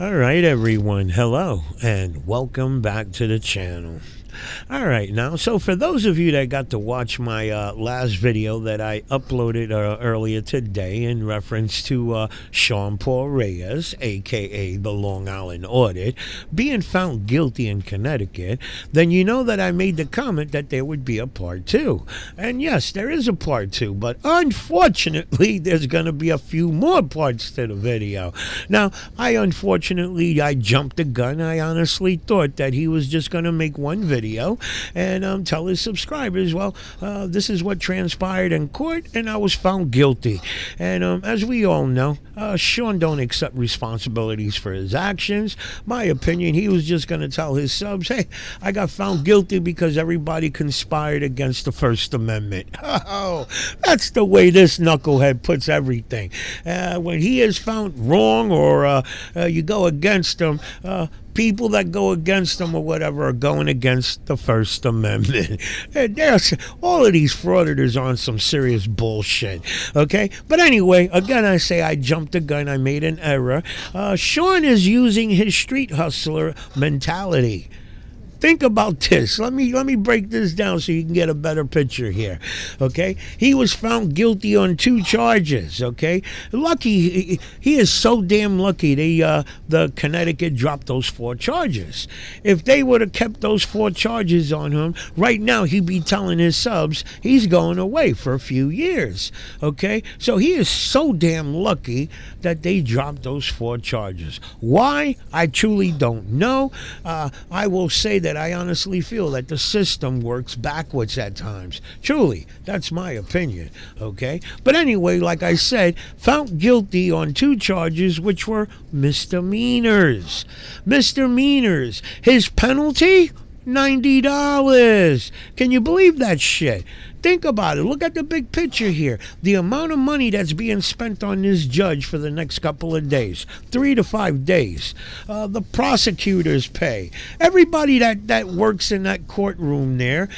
All right, everyone. Hello, and welcome back to the channel. All right, now, so for those of you that got to watch my last video that I uploaded earlier today in reference to Sean Paul Reyes, aka the Long Island Audit, being found guilty in Connecticut, then you know that I made the comment that there would be a part two. And yes, there is a part two, but unfortunately, there's going to be a few more parts to the video. Now, unfortunately, I jumped the gun. I honestly thought that he was just going to make one video and tell his subscribers, well, this is what transpired in court, and I was found guilty. And as we all know, Sean don't accept responsibilities for his actions. My opinion, he was just going to tell his subs, hey, I got found guilty because everybody conspired against the First Amendment. Oh, that's the way this knucklehead puts everything. When he is found wrong or you go against him, people that go against them or whatever are going against the First Amendment. There's all of these frauditors on some serious bullshit. Okay, but anyway, again, I say I jumped the gun. I made an error. Sean is using his street hustler mentality. Think about this. Let me break this down so you can get a better picture here. Okay, he was found guilty on 2 charges. Okay, lucky he is so damn lucky. The Connecticut dropped those 4 charges. If they would have kept those 4 charges on him, right now he'd be telling his subs he's going away for a few years. Okay, so he is so damn lucky that they dropped those 4 charges. Why? I truly don't know. I will say that I honestly feel that the system works backwards at times. Truly, that's my opinion, okay? But anyway, like I said, found guilty on 2 charges which were misdemeanors. Misdemeanors. His penalty? $90. Can you believe that shit? Think about it. Look at the big picture here. The amount of money that's being spent on this judge for the next couple of days, 3 to 5 days. The prosecutors pay. Everybody that works in that courtroom there,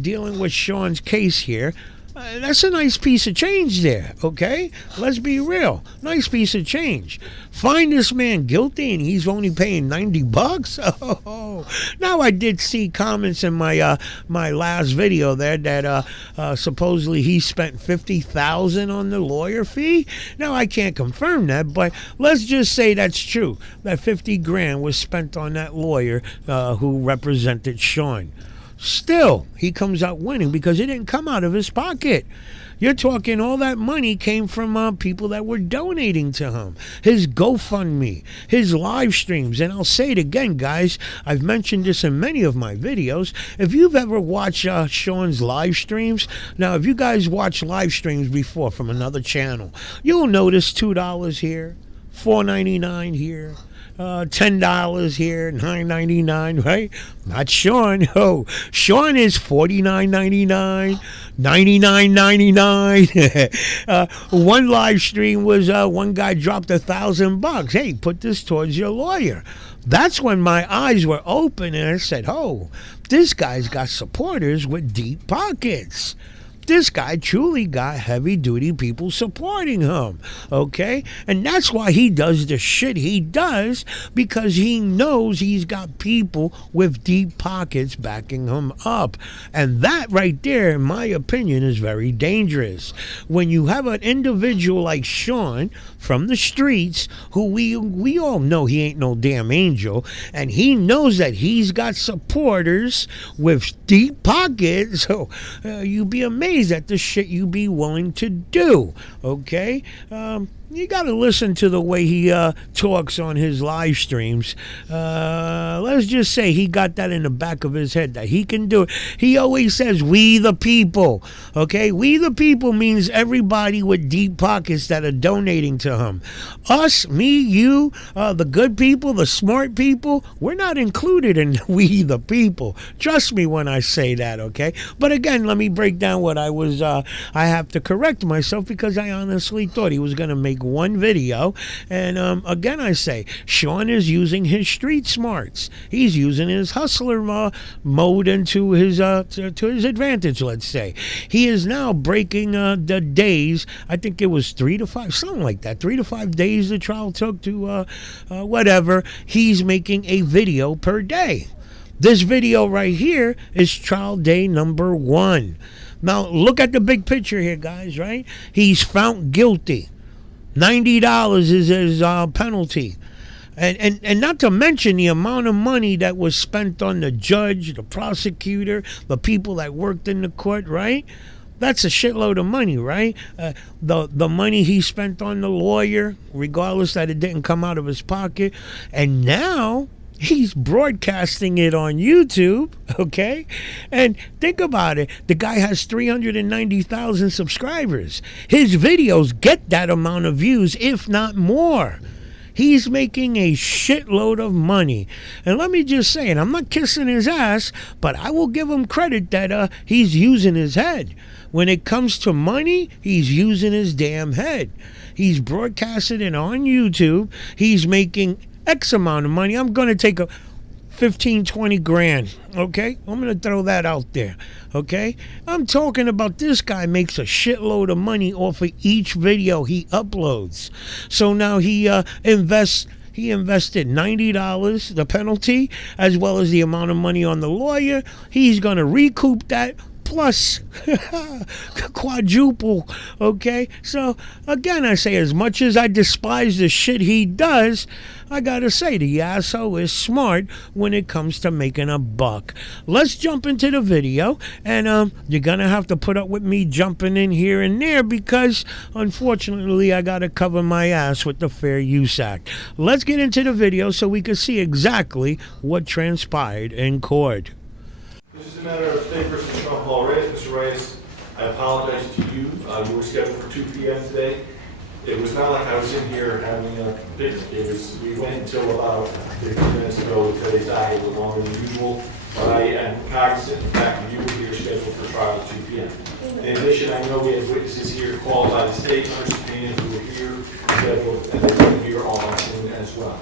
dealing with Sean's case here, that's a nice piece of change there, okay? Let's be real. Nice piece of change. Find this man guilty and he's only paying $90? Oh, now I did see comments in my my last video there that supposedly he spent $50,000 on the lawyer fee. Now I can't confirm that, but let's just say that's true. That 50 grand was spent on that lawyer who represented Sean. Still, he comes out winning because it didn't come out of his pocket. You're talking all that money came from people that were donating to him. His GoFundMe, his live streams. And I'll say it again, guys. I've mentioned this in many of my videos. If you've ever watched Sean's live streams, now if you guys watch live streams before from another channel, you'll notice $2 here, $4.99 here. $10 here, $9.99, right? Not Sean. Oh, Sean is $49.99, $99.99. One live stream was one guy dropped $1,000. Hey, put this towards your lawyer. That's when my eyes were open and I said, oh, this guy's got supporters with deep pockets. This guy truly got heavy-duty people supporting him, okay? And that's why he does the shit he does, because he knows he's got people with deep pockets backing him up. And that right there, in my opinion, is very dangerous. When you have an individual like Sean from the streets, who we all know he ain't no damn angel, and he knows that he's got supporters with deep pockets, so you'd be amazed at the shit you be willing to do, okay? You got to listen to the way he talks on his live streams. Let's just say he got that in the back of his head that he can do it. He always says, we the people, okay? We the people means everybody with deep pockets that are donating to him. Us, me, you, the good people, the smart people, we're not included in we the people. Trust me when I say that, okay? But again, let me break down what I have to correct myself because I honestly thought he was going to make make one video. And again, I say, Sean is using his street smarts. He's using his hustler mode into his to his advantage, let's say. He is now breaking the days. I think it was 3 to 5, something like that. 3 to 5 days the trial took to whatever. He's making a video per day. This video right here is trial day number 1. Now, look at the big picture here, guys, right? He's found guilty. $90 is his penalty. And not to mention the amount of money that was spent on the judge, the prosecutor, the people that worked in the court, right? That's a shitload of money, right? The money he spent on the lawyer, regardless that it didn't come out of his pocket. And now he's broadcasting it on YouTube, okay? And think about it. The guy has 390,000 subscribers. His videos get that amount of views, if not more. He's making a shitload of money. And let me just say, and I'm not kissing his ass, but I will give him credit that he's using his head. When it comes to money, he's using his damn head. He's broadcasting it on YouTube. He's making X amount of money. I'm going to take a 15, 20 grand, okay? I'm going to throw that out there, okay? I'm talking about this guy makes a shitload of money off of each video he uploads. So now he invested $90, the penalty, as well as the amount of money on the lawyer. He's going to recoup that plus quadruple, okay? So again, I say, as much as I despise the shit he does, I gotta say the asshole is smart when it comes to making a buck. Let's jump into the video, and you're gonna have to put up with me jumping in here and there because unfortunately I gotta cover my ass with the Fair Use Act. Let's get into the video so we can see exactly what transpired in court. This is a matter of State versus Sean Paul Reyes. Mr. Reyes, I apologize to you. You were scheduled for 2 p.m. today. It was not like I was in here having a picnic. We went until about 15 minutes ago with today's docket, a little longer than usual. But I am cognizant of the fact that you were here scheduled for trial at 2 p.m. In addition, I know we have witnesses here called by the state under subpoena who were here scheduled, and they've been here all afternoon as well.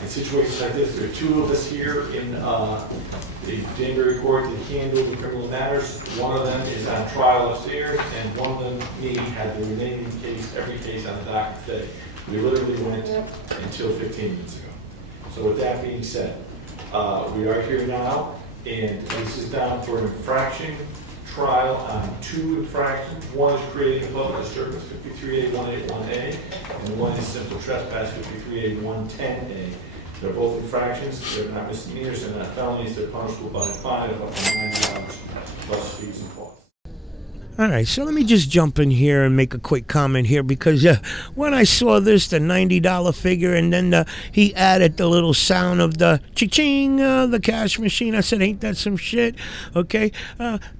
In situations like this, there are 2 of us here in the Danbury court that handle the criminal matters. One of them is on trial upstairs, and one of them, me, had the remaining case, every case on the docket today. We literally went until 15 minutes ago. So with that being said, we are here now, and this is down for an infraction trial on 2 infractions. One is creating a public disturbance, 53A181A, and one is simple trespass, 53A110A. They're both infractions. They're not misdemeanors. They're not felonies. They're punishable by a fine of up to $90 plus fees and costs. All right, so let me just jump in here and make a quick comment here because when I saw this, the $90 figure, and then he added the little sound of the cha-ching, the cash machine, I said, ain't that some shit? Okay,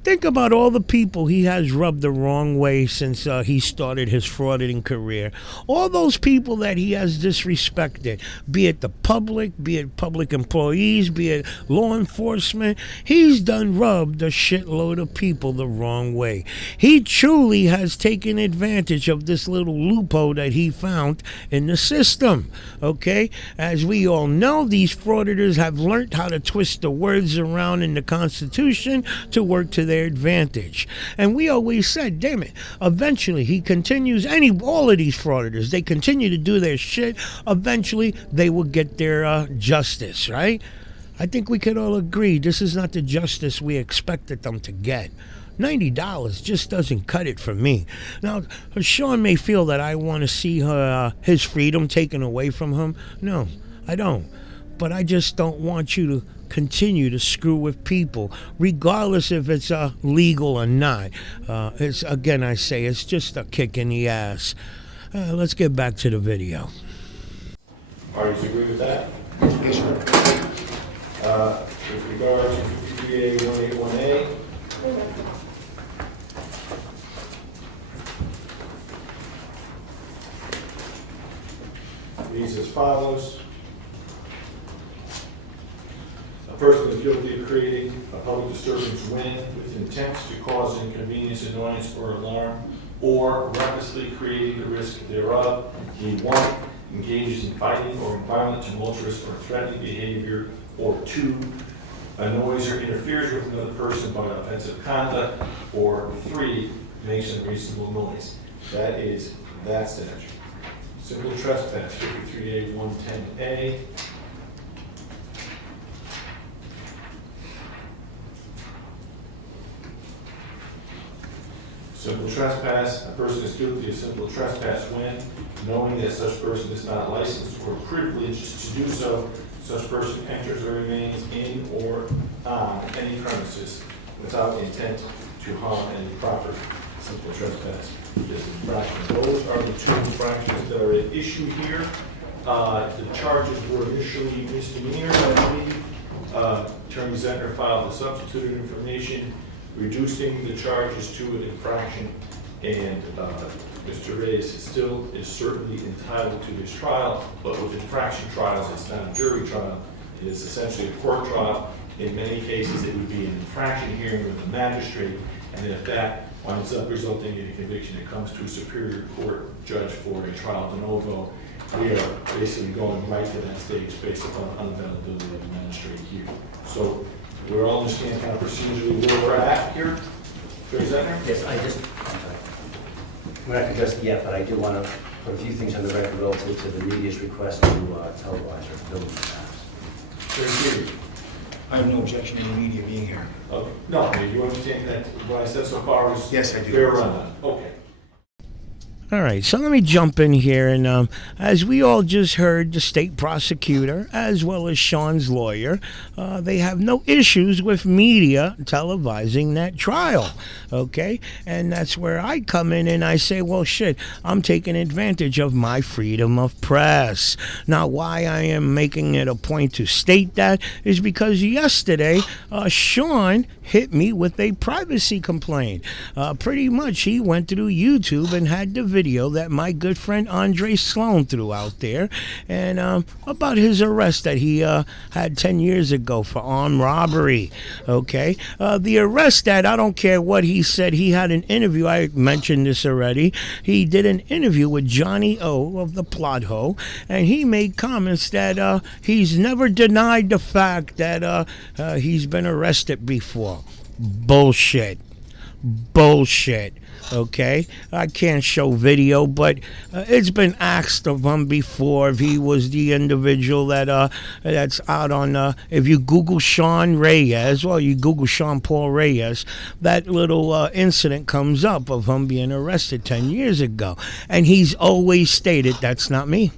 think about all the people he has rubbed the wrong way since he started his frauding career. All those people that he has disrespected, be it the public, be it public employees, be it law enforcement, he's done rubbed a shitload of people the wrong way. He truly has taken advantage of this little loophole that he found in the system, okay? As we all know, these frauditors have learned how to twist the words around in the Constitution to work to their advantage. And we always said, damn it, eventually he continues, all of these frauditors, they continue to do their shit, eventually they will get their justice, right? I think we could all agree this is not the justice we expected them to get. $90 just doesn't cut it for me. Now, Sean may feel that I want to see his freedom taken away from him. No, I don't. But I just don't want you to continue to screw with people, regardless if it's legal or not. It's, again, I say, it's just a kick in the ass. Let's get back to the video. Parties agree with that? Yes, sir. With regard to 53A181A, reads as follows. A person is guilty of creating a public disturbance when, with intent to cause inconvenience, annoyance, or alarm, or recklessly creating the risk thereof. He 1, engages in fighting or in violent, tumultuous, or threatening behavior, or 2, annoys or interferes with another person by offensive conduct, or 3, makes unreasonable noise. That is that statute. Simple trespass, 53A 110A. Simple trespass, a person is guilty of simple trespass when, knowing that such person is not licensed or privileged to do so, such person enters or remains in or on any premises without intent to harm any property. Simple trespass is infraction. Those are the 2 infractions that are at issue here. The charges were initially misdemeanors, I believe. Attorney Zentner filed the substituted information, reducing the charges to an infraction, and Mr. Reyes still is certainly entitled to his trial, but with infraction trials, it's not a jury trial. It is essentially a court trial. In many cases, it would be an infraction hearing with a magistrate, and if that winds up resulting in a conviction, it comes to a superior court judge for a trial de novo. We are basically going right to that stage based upon unavailability of the magistrate here. So we all understand kind of procedurally where we're at here. Attorney Zentner? Yes, I'm sorry. We're not addressed it yet, but I do want to put a few things on the record relative to the media's request to televise or film the matters. Attorney Peters? I have no objection to the media being here. No, you understand that what I said so far is Yes, I do. fair rundown. Okay. All right, so let me jump in here, and as we all just heard, the state prosecutor as well as Sean's lawyer, they have no issues with media televising that trial, okay? And that's where I come in and I say, well, shit, I'm taking advantage of my freedom of press. Now, why I am making it a point to state that is because yesterday, Sean hit me with a privacy complaint. Pretty much, he went through YouTube and had the video that my good friend Andre Sloan threw out there, and about his arrest that he had 10 years ago for armed robbery. Okay, the arrest that, I don't care what he said, he had an interview. I mentioned this already. He did an interview with Johnny O of the Plot Hole, and he made comments that he's never denied the fact that he's been arrested before. Bullshit. Okay, I can't show video, but it's been asked of him before if he was the individual that that's out on. If you Google Sean Reyes or you Google Sean Paul Reyes, that little incident comes up of him being arrested 10 years ago, and he's always stated, "That's not me.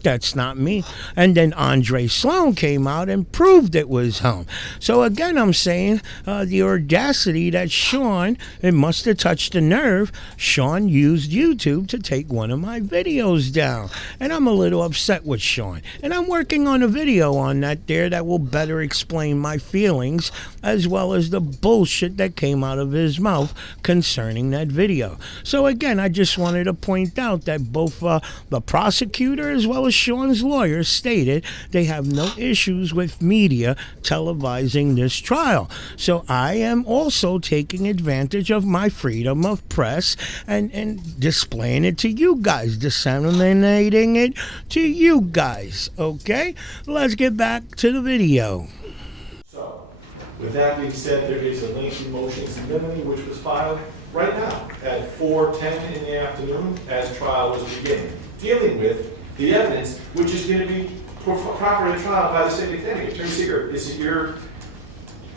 That's not me." And then Andre Sloan came out and proved it was him. So again, I'm saying the audacity that Sean, it must have touched the nerve. Sean used YouTube to take one of my videos down. And I'm a little upset with Sean. And I'm working on a video on that there that will better explain my feelings as well as the bullshit that came out of his mouth concerning that video. So again, I just wanted to point out that both the prosecutor as well as Sean's lawyer stated they have no issues with media televising this trial. So I am also taking advantage of my freedom of press and displaying it to you guys, disseminating it to you guys. Okay, let's get back to the video. So, with that being said, there is a lengthy motion in limine which was filed right now at 4:10 in the afternoon as trial was beginning, dealing with the evidence which is going to be properly trial by the state attorney. Attorney Seeger, is it your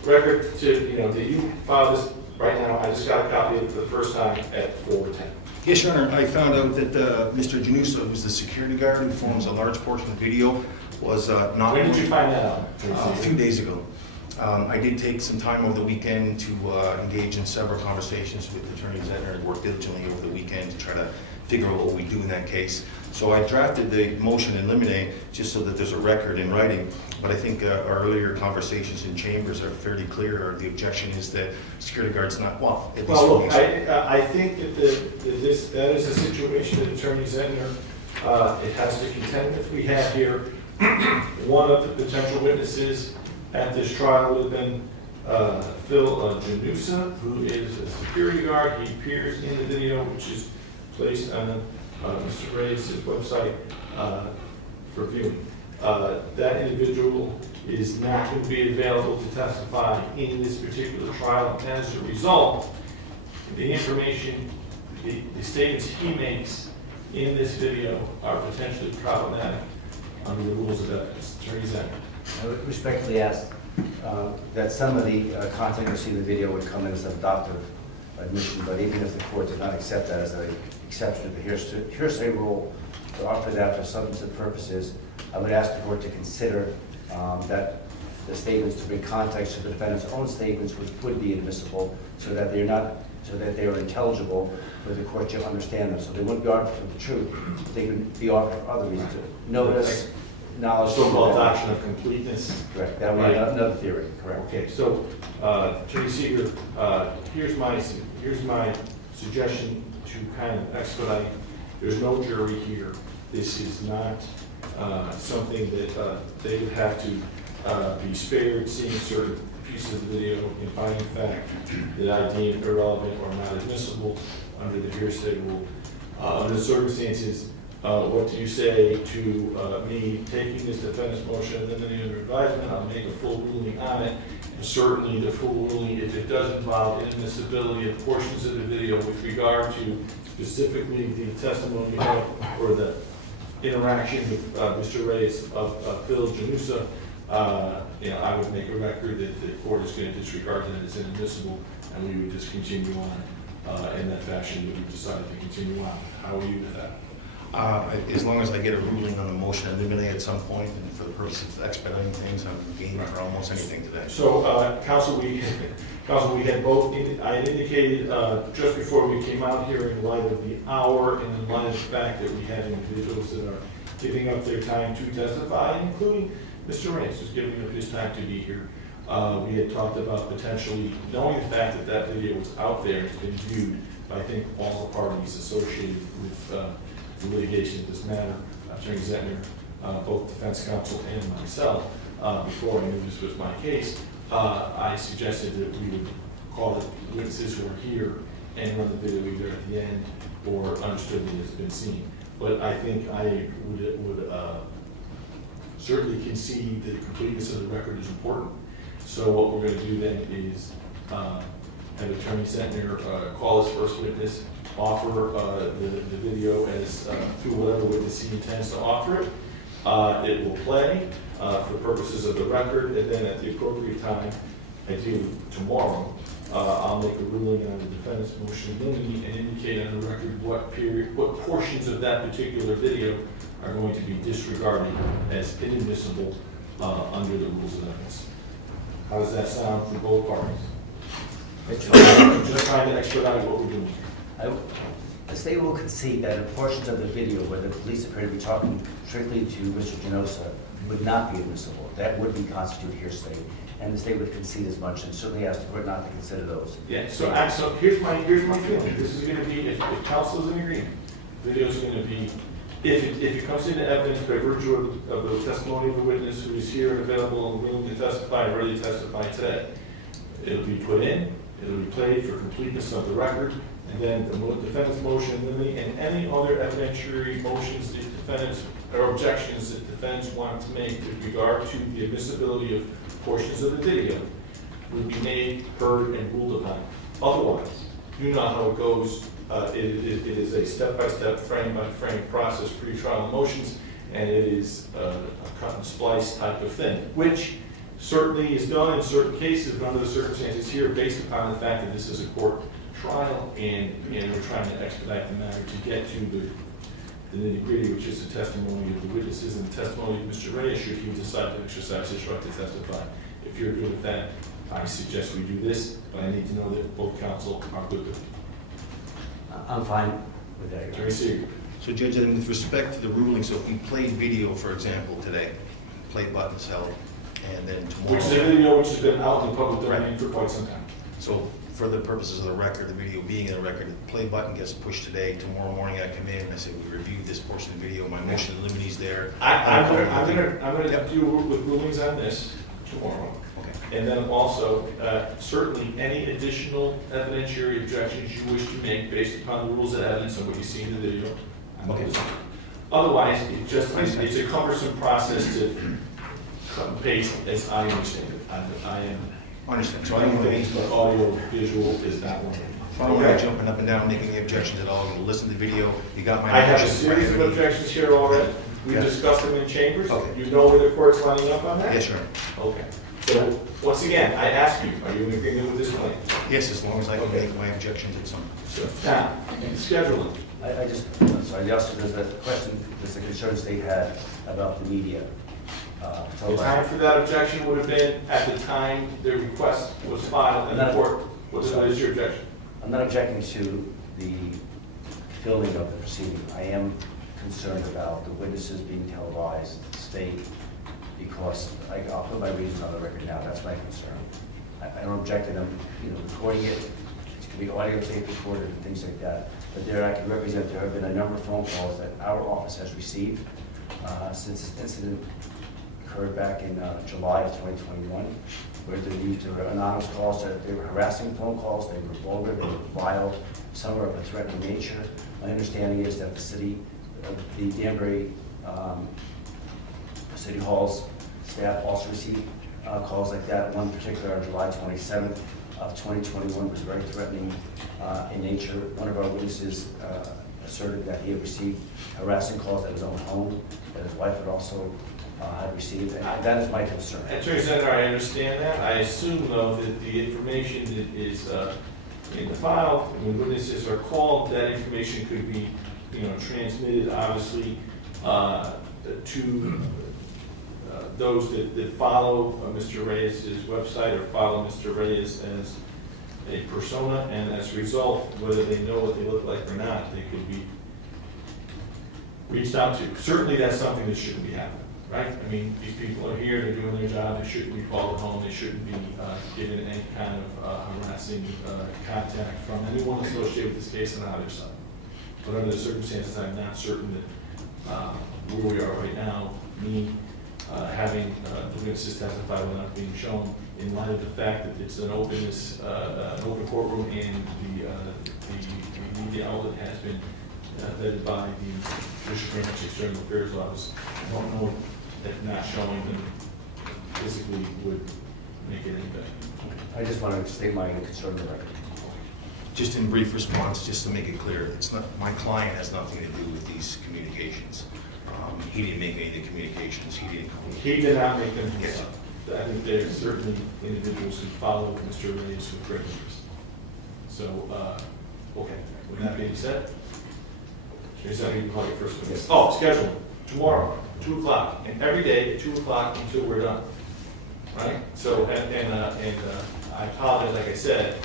record to, that you filed this right now? I just got a copy of it for the first time at 4:10. Yes, Your Honor, I found out that Mr. Janusa, who's the security guard who forms a large portion of the video, was not... When did you find that out? A few days ago. I did take some time over the weekend to engage in several conversations with Attorney Zentner and work diligently over the weekend to try to figure out what we do in that case. So I drafted the motion in limine just so that there's a record in writing, but I think our earlier conversations in chambers are fairly clear. The objection is that security guard's not, well, at least... Well, look, I think that that is a situation that Attorney Zentner it has to contend with. We have here one of the potential witnesses at this trial would have been Phil Janusa, who is a security guard. He appears in the video, which is placed on Mr. Reyes' website for viewing. That individual is not going to be available to testify in this particular trial. And as a result, the information, the statements he makes in this video are potentially problematic under the rules of evidence. Attorney Zach. I would respectfully ask that some of the content you see in the video would come in as adoptive admission, but even if the court did not accept that as an exception to the hearsay rule, to offer that for substantive purposes, I would ask the court to consider that the statements to bring context to the defendant's own statements, which would be admissible, so that they are intelligible for the court to understand them. So they wouldn't be offered for the truth, but they could be offered for other reasons. Notice, knowledge. So-called doctrine of completeness. Correct. That would be another theory. Correct. Okay, so, Attorney Seeger, here's my suggestion to kind of expedite. There's no jury here. This is not something that they would have to be spared seeing certain pieces of the video and finding fact that I deem irrelevant or not admissible under the hearsay rule. Under the circumstances, what do you say to me taking this defendant's motion and then under advisement? I'll make a full ruling on it. And certainly the full ruling, if it does involve inadmissibility of portions of the video with regard to specifically the testimony of, or the interaction with Mr. Reyes of Phil Janusa, I would make a record that the court is going to disregard that as inadmissible, and we would just continue on in that fashion that we decided to continue on. How are you with that? As long as I get a ruling on the motion eliminate at some point, and for the purpose of expediting things, I'm game for almost anything today. So, Counsel, we had both, I had indicated just before we came out here in light of the hour and in light of the fact that we have individuals that are giving up their time to testify, including Mr. Reyes, who's giving up his time to be here. We had talked about potentially, knowing the fact that that video was out there, it's been viewed by, I think, all the parties associated with the litigation of this matter, Attorney Zentner, both defense counsel and myself, before I knew this was my case, I suggested that we would call the witnesses who are here and run the video either at the end or understood that it's been seen. But I think I would certainly concede that the completeness of the record is important. So what we're going to do then is have Attorney Zentner call his first witness, offer the video as through whatever witness he intends to offer it. It will play for purposes of the record, and then at the appropriate time, ideally tomorrow, I'll make a ruling on the defendant's motion and indicate on the record what portions of that particular video are going to be disregarded as inadmissible under the rules of evidence. How does that sound for both parties? Just trying to expedite what we're doing here. The state will concede that in portions of the video where the police appear to be talking strictly to Mr. Genosa would not be admissible. That would be constitute hearsay, and the state would concede as much, and certainly ask the court not to consider those. Yeah. So here's my feeling. This is going to be if counsel is in agreement. The video is going to be if it comes into evidence by virtue of the testimony of the witness who is here and available and willing to testify and ready to testify today. It'll be put in. It'll be played for completeness of the record. And then the defendant's motion and any other evidentiary motions that defendants or objections that defendants want to make with regard to the admissibility of portions of the video would be made, heard, and ruled upon. Otherwise, you know how it goes. It is a step-by-step, frame-by-frame process, pre-trial motions, and it is a cut and splice type of thing, which certainly is done in certain cases, but under the circumstances here, based upon the fact that this is a court trial, and we're trying to expedite the matter to get to the nitty-gritty, which is the testimony of the witnesses and the testimony of Mr. Reyes, should he decide to exercise his right to testify. If you're good with that, I suggest we do this, but I need to know that both counsel are good with it. I'm fine with that. Attorney Seeger. So Judge, and with respect to the ruling, so if we played video, for example, today, play buttons held, and then tomorrow. Which is a video which has been out in the public domain for quite some time. So for the purposes of the record, the video being in the record, the play button gets pushed today. Tomorrow morning I come in and I say, we reviewed this portion of the video, my motion limines there. I'm going to deal with rulings on this tomorrow. Okay. And then also, certainly any additional evidentiary objections you wish to make based upon the rules of evidence and what you see in the video. I'm Okay. listening. Otherwise, it's a cumbersome process to cut and paste, as I understand it. I am, Understand. So I don't want anything to, but audio, visual is not one. I don't want to jumping up and down, making any objections at all. I'm going to listen to the video. You got my I have a objections. series of objections here already. We've Yeah. discussed them in chambers. Okay. You know where the court's lining up on that? Yes, sir. Okay. So, once again, I ask you, are you in agreement with this plan? Yes, as long as I can Okay. make my objections at some. So, now, scheduling. I just, I'm sorry, also there's a question, there's a concern state had about the media. The time for that objection would have been at the time the request was filed in the court. What is your objection? I'm not objecting to the filming of the proceeding. I am concerned about the witnesses being televised, state, because I'll put my reasons on the record now, that's my concern. I don't object to them, recording it, it could be audio tape recorded and things like that, but there I can represent there have been a number of phone calls that our office has received since this incident occurred back in July of 2021, where there were anonymous calls, that they were harassing phone calls, they were vulgar, they were vile, some were of a threatening nature. My understanding is that the city, the Danbury City Hall's staff also received calls like that. One particular on July 27th of 2021 was very threatening in nature. One of our witnesses asserted that he had received harassing calls at his own home, that his wife had also had received, and that is my concern. Attorney Senator, I understand that. I assume, though, that the information that is in the file, when witnesses are called, that information could be, transmitted, obviously, to those that follow Mr. Reyes' website or follow Mr. Reyes as a persona, and as a result, whether they know what they look like or not, they could be reached out to. Certainly, that's something that shouldn't be happening. Right? I mean, these people are here, they're doing their job, they shouldn't be called home, they shouldn't be given any kind of harassing contact from anyone associated with this case on either side. But under the circumstances, I'm not certain that where we are right now, me having the witnesses testify without being shown, in light of the fact that it's an openness, an open courtroom, and the media outlet has been vetted by the District Branch External Affairs Office. I don't know if not showing them physically would make it any better. I just want to state my concern on the record. Just in brief response, just to make it clear, it's not, my client has nothing to do with these communications. He didn't make any of the communications. He did not make them Yes. himself. I think there are certainly individuals who follow Mr. Reyes with great interest. So, okay, with that being said, here's how you call your first witness. Oh, schedule, tomorrow, 2 o'clock, and every day at 2 o'clock until we're done. Right? So, I apologize, like I said,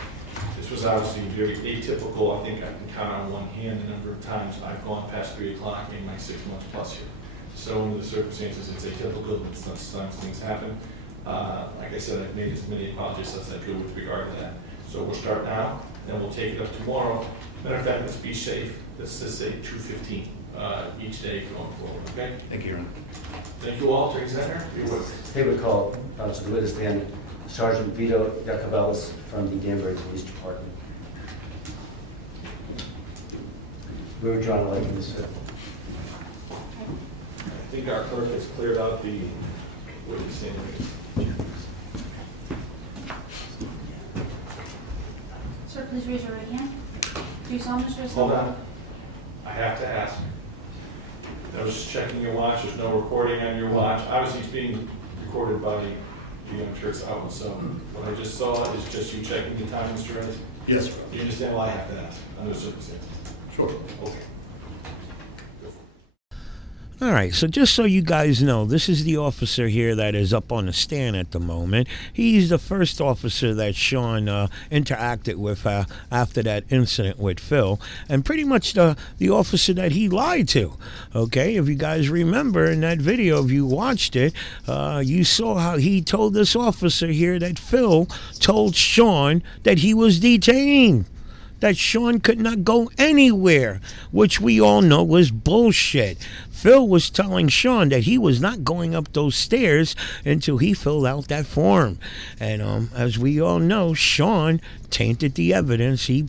this was obviously very atypical. I think I can count on one hand the number of times I've gone past 3 o'clock in my 6 months plus here. So under the circumstances, it's atypical, but sometimes things happen. Like I said, I've made as many apologies as I could with regard to that. So we'll start now, then we'll take it up tomorrow. Matter of fact, let's be safe. Let's just say 2:15 each day going forward, okay? Thank you, Your Honor. Thank you all, Attorney Senator. You're welcome. Statement called to the witness stand, Sergeant Vito Yacovelis from the Danbury Police Department. We were drawn like this. I think our clerk has cleared out the witness stand. Sir, please raise your right hand. Do you solemnly swear to Hold on. I have to ask. I was just checking your watch. There's no recording on your watch. Obviously, it's being recorded by the young Turks out. So what I just saw is just you checking the time, Mr. Reyes. Yes, sir. You understand why I have to ask under the circumstances? Sure. Okay. All right, so just so you guys know, this is the officer here that is up on the stand at the moment. He's the first officer that Sean interacted with after that incident with Phil, and pretty much the officer that he lied to. Okay, if you guys remember in that video, if you watched it, you saw how he told this officer here that Phil told Sean that he was detained, that Sean could not go anywhere, which we all know was bullshit. Phil was telling Sean that he was not going up those stairs until he filled out that form. And as we all know, Sean tainted the evidence. He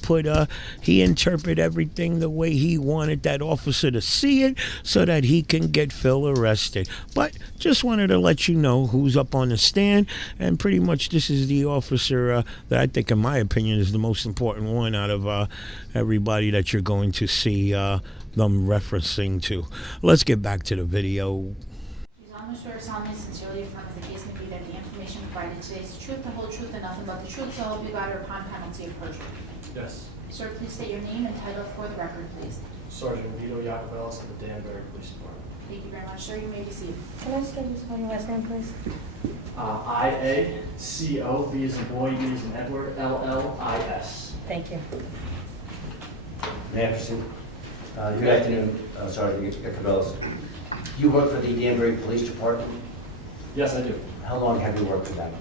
interpreted everything the way he wanted that officer to see it so that he can get Phil arrested. But just wanted to let you know who's up on the stand, and pretty much this is the officer that I think, in my opinion, is the most important one out of everybody that you're going to see them referencing to. Let's get back to the video. Please honor, swear solemnly, sincerely affirm as the case may be that the information provided today is the truth, the whole truth, and nothing but the truth, so help you God, or upon penalty of perjury. Yes. Sir, please state your name and title for the record, please. Sergeant Vito Yacovelis of the Danbury Police Department. Thank you very much, sir. You may be seated. Can I just get you to spell your last name, please? I-A-C-O, B as in boy, E as in Edward, L-L-I-S. Thank you. May I proceed? Good afternoon, Sergeant Yacovelis. You work for the Danbury Police Department. Yes, I do. How long have you worked for them?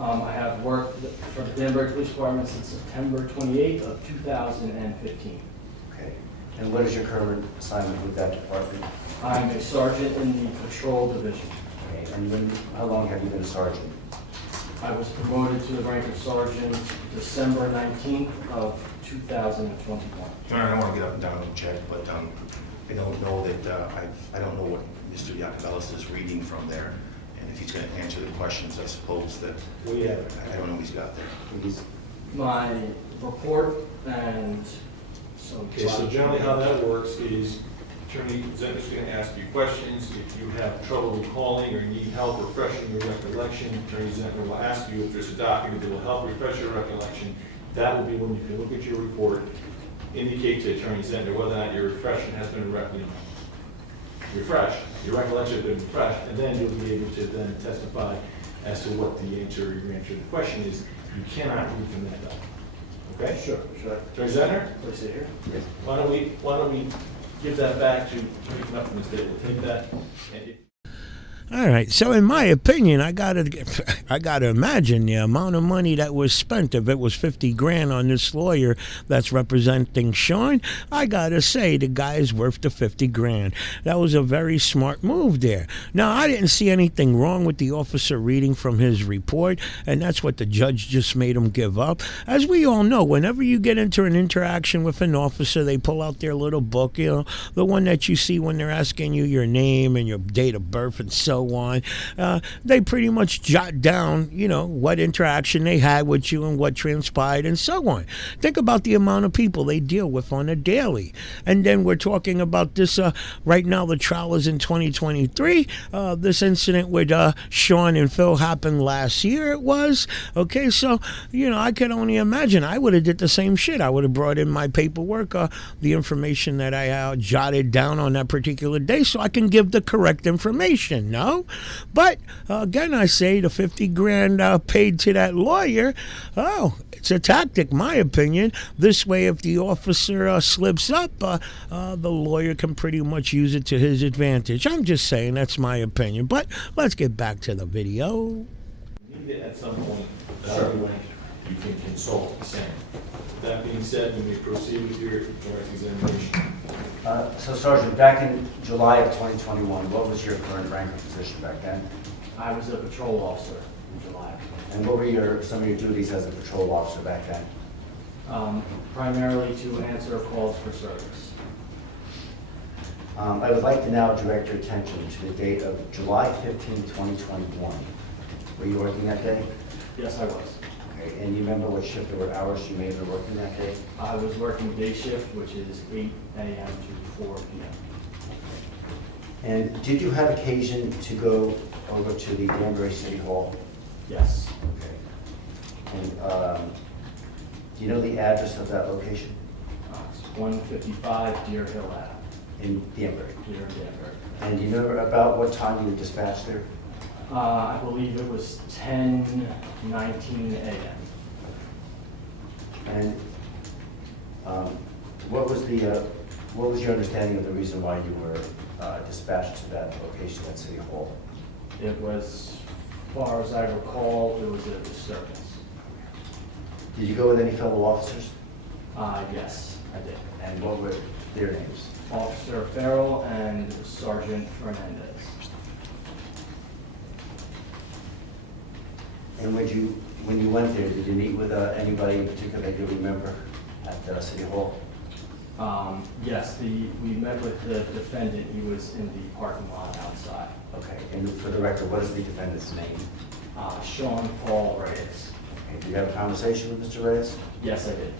I have worked for the Danbury Police Department since September 28th of 2015. Okay. And what is your current assignment with that department? I'm a sergeant in the patrol division. Okay. And how long have you been a sergeant? I was promoted to the rank of sergeant December 19th of 2021. I don't want to get up and down and check, but I don't know that, I don't know what Mr. Yacovelis is reading from there. And if he's going to answer the questions, I suppose that, I don't know what he's got there. Please. My report and some... Okay, so generally how that works is Attorney Zender's going to ask you questions. If you have trouble recalling or need help refreshing your recollection, Attorney Zender will ask you if there's a document that will help refresh your recollection. That will be when you can look at your report, indicate to Attorney Zender whether or not your refreshing has been refreshed, your recollection has been refreshed, and then you'll be able to then testify as to what the answer, your answer to the question is. You cannot read from that document. Okay? Sure. Attorney Zender? Please sit here. Yes. Why don't we give that back to Attorney Knupp from the state. We'll take that. And All right, so in my opinion, I gotta imagine the amount of money that was spent. If it was 50 grand on this lawyer that's representing Sean, I gotta say the guy is worth the 50 grand. That was a very smart move there. Now, I didn't see anything wrong with the officer reading from his report, and that's what the judge just made him give up. As we all know, whenever you get into an interaction with an officer, they pull out their little book, you know, the one that you see when they're asking you your name and your date of birth and so on. They pretty much jot down, you know, what interaction they had with you and what transpired and so on. Think about the amount of people they deal with on a daily. And then we're talking about this, right now the trial is in 2023. This incident with Sean and Phil happened last year, it was. Okay, so, you know, I could only imagine. I would have did the same shit. I would have brought in my paperwork, the information that I jotted down on that particular day so I can give the correct information, no? But again, I say the 50 grand paid to that lawyer, it's a tactic, my opinion. This way, if the officer slips up, the lawyer can pretty much use it to his advantage. I'm just saying, that's my opinion. But let's get back to the video. need it at some point, when you can consult the same. That being said, you may proceed with your direct examination. So Sergeant, back in July of 2021, what was your current rank or position back then? I was a patrol officer in July. And what were some of your duties as a patrol officer back then? Primarily to answer calls for service. I would like to now direct your attention to the date of July 15, 2021. Were you working that day? Yes, I was. Okay, and you remember what shift or what hours you may have been working that day? I was working day shift, which is 8 a.m. to 4 p.m. And did you have occasion to go over to the Danbury City Hall? Yes. Okay. And do you know the address of that location? It's 155 Deer Hill Ave, In Danbury. here in Danbury. And do you know about what time you were dispatched there? I believe it was 10:19 a.m. And what was your understanding of the reason why you were dispatched to that location at City Hall? It was, as far as I recall, it was a disturbance. Did you go with any fellow officers? Yes, I did. And what were their names. Officer Farrell and Sergeant Fernandez. And when you went there, did you meet with anybody in particular that you remember at City Hall? Yes, we met with the defendant. He was in the parking lot outside. Okay, and for the record, what is the defendant's name? Sean Paul Reyes. Okay, did you have a conversation with Mr. Reyes? Yes, I did.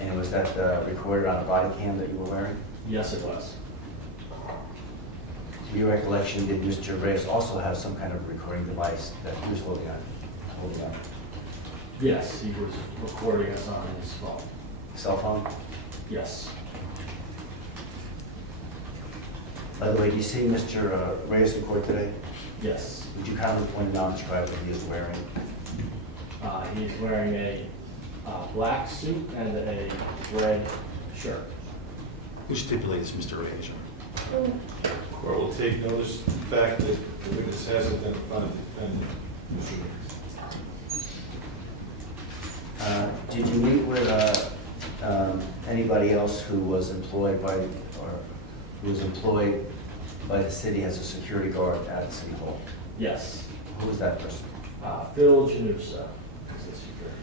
And was that recorded on a body cam that you were wearing? Yes, it was. To your recollection, did Mr. Reyes also have some kind of recording device that he was holding on? Yes, he was recording us on his phone. Cell phone? Yes. By the way, do you see Mr. Reyes in court today? Yes. Would you kindly point out and describe what he is wearing? He's wearing a black suit and a red shirt. Who stipulates Mr. Reyes? Court will take notice of the fact that the witness has identified the defendant, Mr. Reyes. Did you meet with anybody else who was employed by the city as a security guard at City Hall? Yes. Who was that person? Phil Janusa is the security.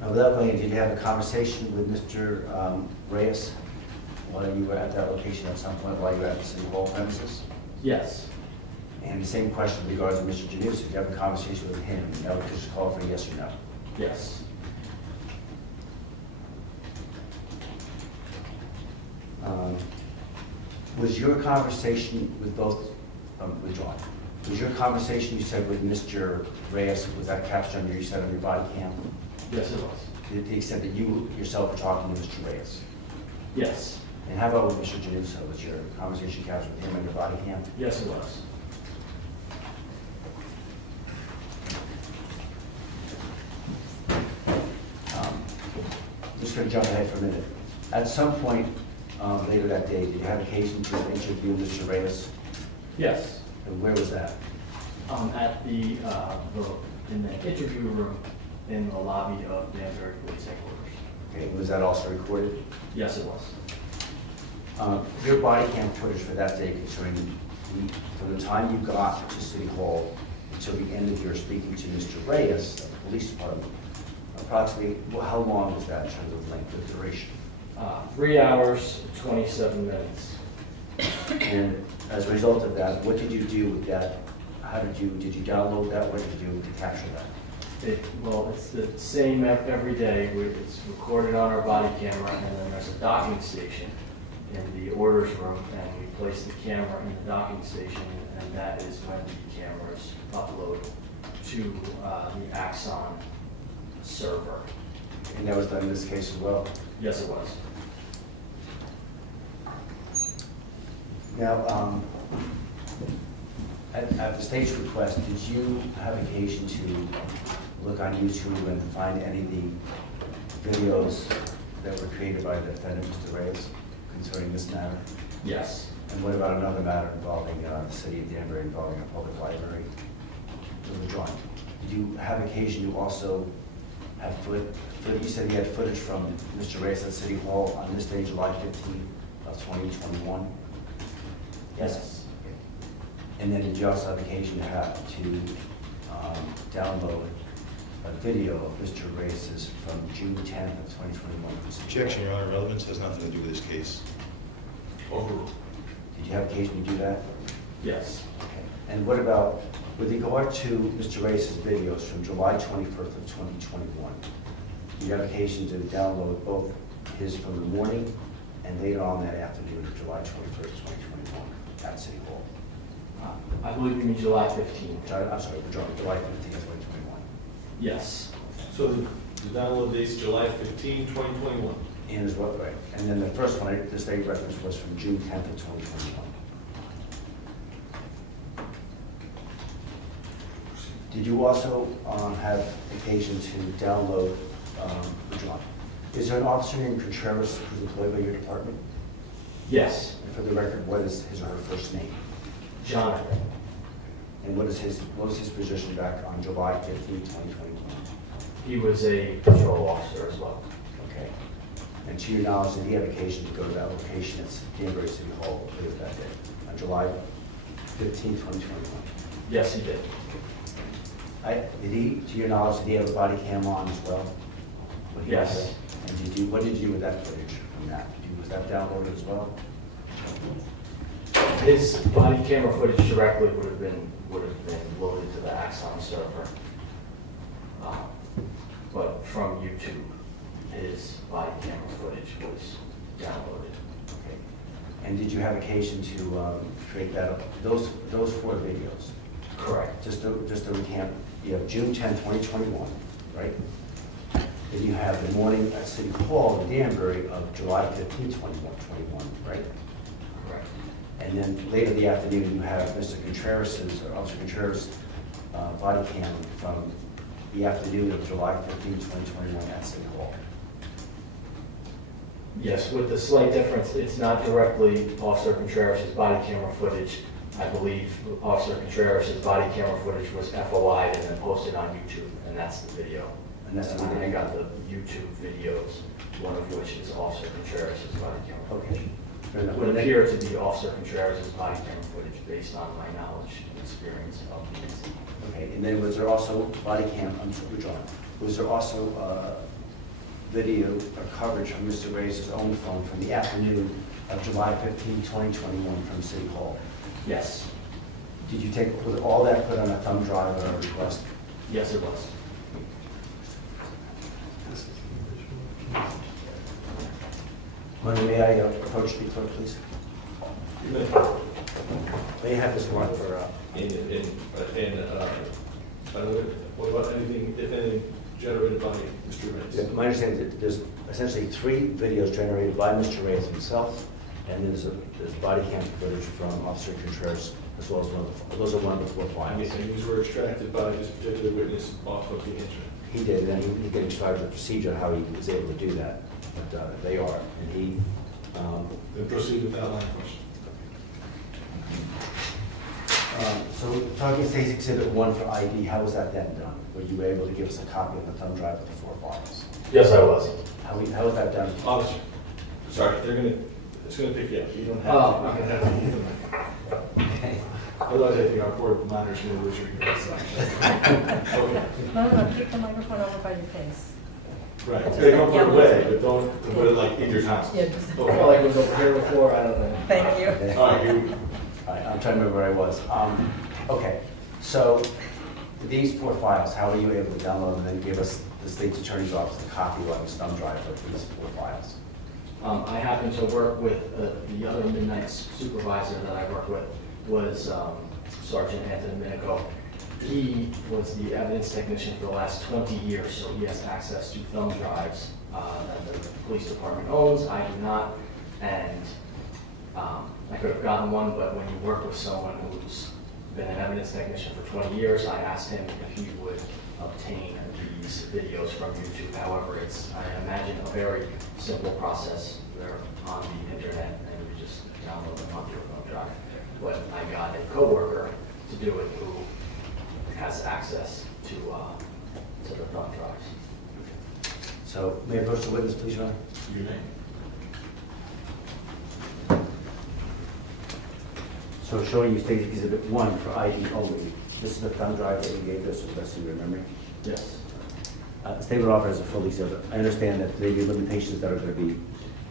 Now, without going in, did you have a conversation with Mr. Reyes while you were at that location at some point while you were at the City Hall premises? Yes. And the same question with regards to Mr. Janusa, did you have a conversation with him? No, just call for a yes or no. Yes. Was your conversation with both, with John, was your conversation you said with Mr. Reyes, was that captured on your, you said on your body cam? Yes, it was. To the extent that you yourself were talking to Mr. Reyes? Yes. And how about with Mr. Janusa? Was your conversation captured with him on your body cam? Yes, it was. Just going to jump ahead for a minute. At some point later that day, did you have occasion to interview Mr. Reyes? Yes. And where was that? At in the interview room in the lobby of Danbury Police Headquarters. Okay, was that also recorded? Yes, it was. Your body cam footage for that day concerning from the time you got to City Hall until the end of your speaking to Mr. Reyes of the police department, approximately, how long was that in terms of length of duration? 3 hours, 27 minutes. And as a result of that, what did you do with that? Did you download that? What did you do to capture that? Well, it's the same every day. It's recorded on our body camera, and then there's a docking station in the orders room, and we place the camera in the docking station, and that is when the cameras upload to the Axon server. And that was done in this case as well? Yes, it was. Now, at the state's request, did you have occasion to look on YouTube and find any of the videos that were created by the defendant, Mr. Reyes, concerning this matter? Yes. And what about another matter involving the city of Danbury, involving a public library? Those were drawn. Did you have occasion to also have you said you had footage from Mr. Reyes at City Hall on this day, July 15th of 2021? Yes. Okay. And then did you also have occasion to download a video of Mr. Reyes from June 10th of 2021? Objection, Your Honor. Relevance has nothing to do with this case. Overruled. Did you have occasion to do that? Yes. Okay. And what about, with regard to Mr. Reyes' videos from July 21st of 2021, did you have occasion to download both his from the morning and later on that afternoon of July 21st, 2021 at City Hall? I believe you mean July 15th. I'm sorry, July 15th, 2021. Yes. So the download date's July 15, 2021. And as well, right. And then the first one, the state reference was from June 10th of 2021. Did you also have occasion to download, John? Is there an officer named Contreras who's employed by your department? Yes. And for the record, what is his or her first name? Jonathan. And what was his position back on July 15th, 2021? He was a patrol officer as well. Okay. And to your knowledge, did he have occasion to go to that location at Danbury City Hall later that day, on July 15, 2021? Yes, he did. Did he, to your knowledge, did he have a body cam on as well? When he was Yes. there? And what did you do with that footage from that? Was that downloaded as well? His body camera footage directly would have been loaded to the Axon server. But from YouTube, his body camera footage was downloaded. Okay. And did you have occasion to create that, those 4 videos? Correct. Just to recap, you have June 10, 2021, right? Then you have the morning at City Hall in Danbury of July 15, 2021, right? Correct. And then later in the afternoon, you have Mr. Contreras' or Officer Contreras' body cam from the afternoon of July 15, 2021 at City Hall. Yes, with the slight difference, it's not directly Officer Contreras' body camera footage. I believe Officer Contreras' body camera footage was FOI'd and then posted on YouTube, and that's the video. And that's the And I video. got the YouTube videos, one of which is Officer Contreras' body camera Okay. footage. Fair enough. It would appear to be Officer Contreras' body camera footage based on my knowledge and experience of the incident. Okay, and then was there also body cam, was there also video or coverage from Mr. Reyes' own phone from the afternoon of July 15, 2021 from City Hall? Yes, Did you take, was all that put on a thumb drive or a request? yes it was. May I approach the clerk, please? May I have this warrant for, What about anything, if anything, generated by Mr. Reyes? my understanding is that there's essentially 3 videos generated by Mr. Reyes himself, and there's body cam footage from Officer Contreras, as well as those are one of the 4 And files. these were extracted by this particular witness off of the internet. He did, and he can describe the procedure, how he was able to do that, but they are, and he, Then proceed with that line of question. so talking State's Exhibit 1 for ID, how was that then done? Were you able to give us a copy of the thumb drive with the 4 files? Yes, I was. How was that done? Officer, sorry, it's gonna pick you up. You don't have Oh, to. You don't have to use the mic. Okay. Otherwise, I think our board monitors will lose your Okay. No, keep the microphone over by your face. Right, okay, don't put it away, but don't put it like in your house. Yeah, just- Okay. Well, like it was over here before, I don't know. Thank you. Okay. All right, here we go. All right, I'm trying to remember where I was. Okay, so these 4 files, how were you able to download them and then give us the state's attorney's office a copy on his thumb drive of these 4 files? I happened to work with the other midnight supervisor that I worked with was Sergeant Anthony Minico. He was the evidence technician for the last 20 years, so he has access to thumb drives that the police department owns. I do not, and I could have gotten one, but when you work with someone who's been an evidence technician for 20 years, I asked him if he would obtain these videos from YouTube. However, it's, I imagine, a very simple process. They're on the internet and you just download them onto your thumb drive. But I got a coworker to do it who has access to the thumb drives. So may I approach the witness, please, Your Honor? Your name. So showing you State's Exhibit 1 for ID only. This is the thumb drive that you gave us, to the best of your memory. Yes. The state would offer as a full exhibit. I understand that there may be limitations that are going to be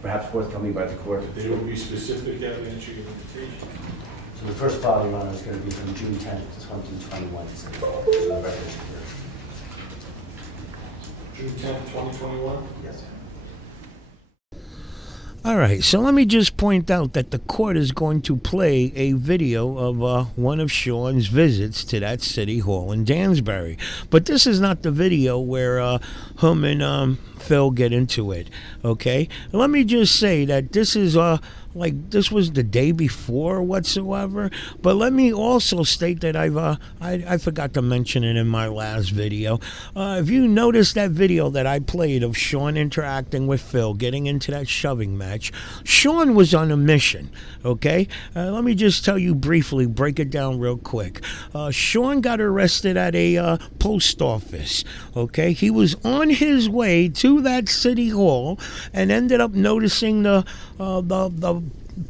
perhaps forthcoming by the court. There will be specific evidence you can take. So the first file, Your Honor, is going to be from June 10th, 2021. So the record is clear. June 10th, 2021? Yes. All right, so let me just point out that the court is going to play a video of one of Sean's visits to that city hall in Dansbury. But this is not the video where him and Phil get into it, okay? Let me just say that this is like this was the day before whatsoever. But let me also state that I forgot to mention it in my last video. If you notice that video that I played of Sean interacting with Phil, getting into that shoving match, Sean was on a mission, okay? Let me just tell you briefly, break it down real quick. Sean got arrested at a post office, okay? He was on his way to that city hall and ended up noticing the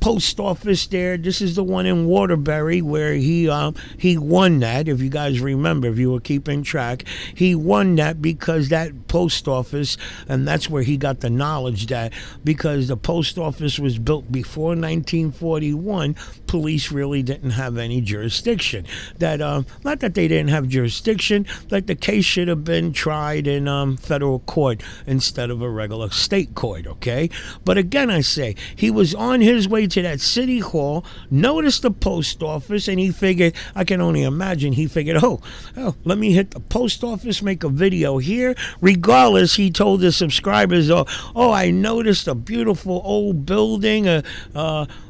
post office there. This is the one in Waterbury where he won that. If you guys remember, if you were keeping track, he won that because that post office, and that's where he got the knowledge that because the post office was built before 1941, police really didn't have any jurisdiction. That not that they didn't have jurisdiction, that the case should have been tried in federal court instead of a regular state court, okay? But again, I say, he was on his way to that city hall, noticed the post office, and he figured, I can only imagine, he figured, oh, let me hit the post office, make a video here. Regardless, he told his subscribers, oh, I noticed a beautiful old building,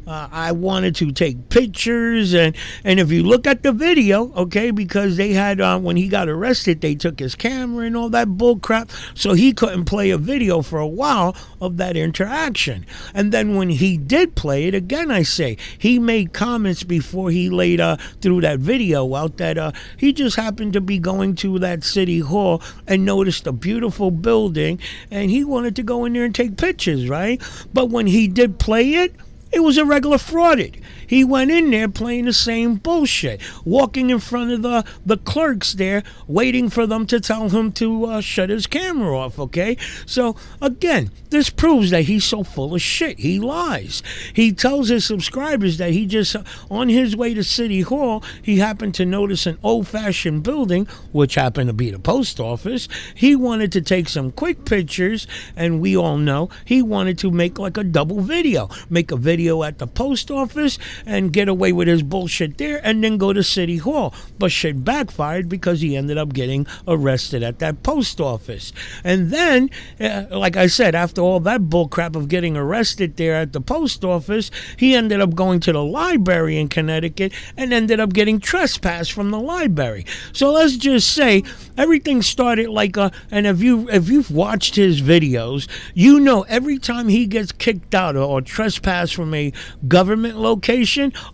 I wanted to take pictures, and if you look at the video, okay, because they had, when he got arrested, they took his camera and all that bull crap, so he couldn't play a video for a while of that interaction. And then when he did play it, again, I say, he made comments before he laid through that video out that he just happened to be going to that city hall and noticed a beautiful building, and he wanted to go in there and take pictures, right? But when he did play it, it was a regular fraud. He went in there playing the same bullshit, walking in front of the clerks there, waiting for them to tell him to shut his camera off, okay? So, again, this proves that he's so full of shit. He lies. He tells his subscribers that he just, on his way to City Hall, he happened to notice an old-fashioned building, which happened to be the post office. He wanted to take some quick pictures, and we all know he wanted to make like a double video. Make a video at the post office and get away with his bullshit there and then go to City Hall. But shit backfired because he ended up getting arrested at that post office. And then, like I said, after all that bullcrap of getting arrested there at the post office, he ended up going to the library in Connecticut and ended up getting trespassed from the library. So let's just say everything started like and if you've watched his videos, you know every time he gets kicked out or trespassed from a government location,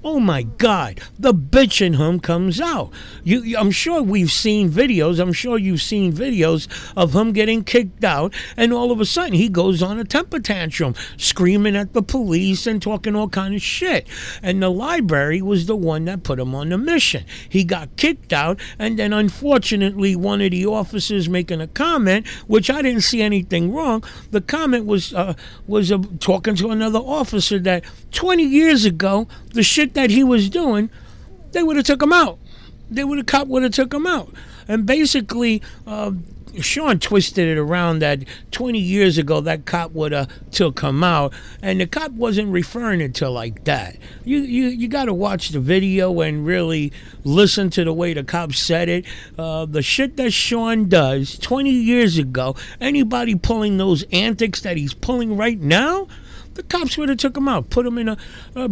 oh my God, the bitch in him comes out. I'm sure we've seen videos, I'm sure you've seen videos of him getting kicked out, and all of a sudden he goes on a temper tantrum, screaming at the police and talking all kind of shit. And the library was the one that put him on the mission. He got kicked out, and then unfortunately one of the officers making a comment, which I didn't see anything wrong. The comment was talking to another officer that 20 years ago, the shit that he was doing, they would have took him out. Cop would have took him out. And basically, Sean twisted it around that 20 years ago that cop would have took him out, and the cop wasn't referring it to like that. You got to watch the video and really listen to the way the cop said it. The shit that Sean does 20 years ago, anybody pulling those antics that he's pulling right now, the cops would have took him out, put him in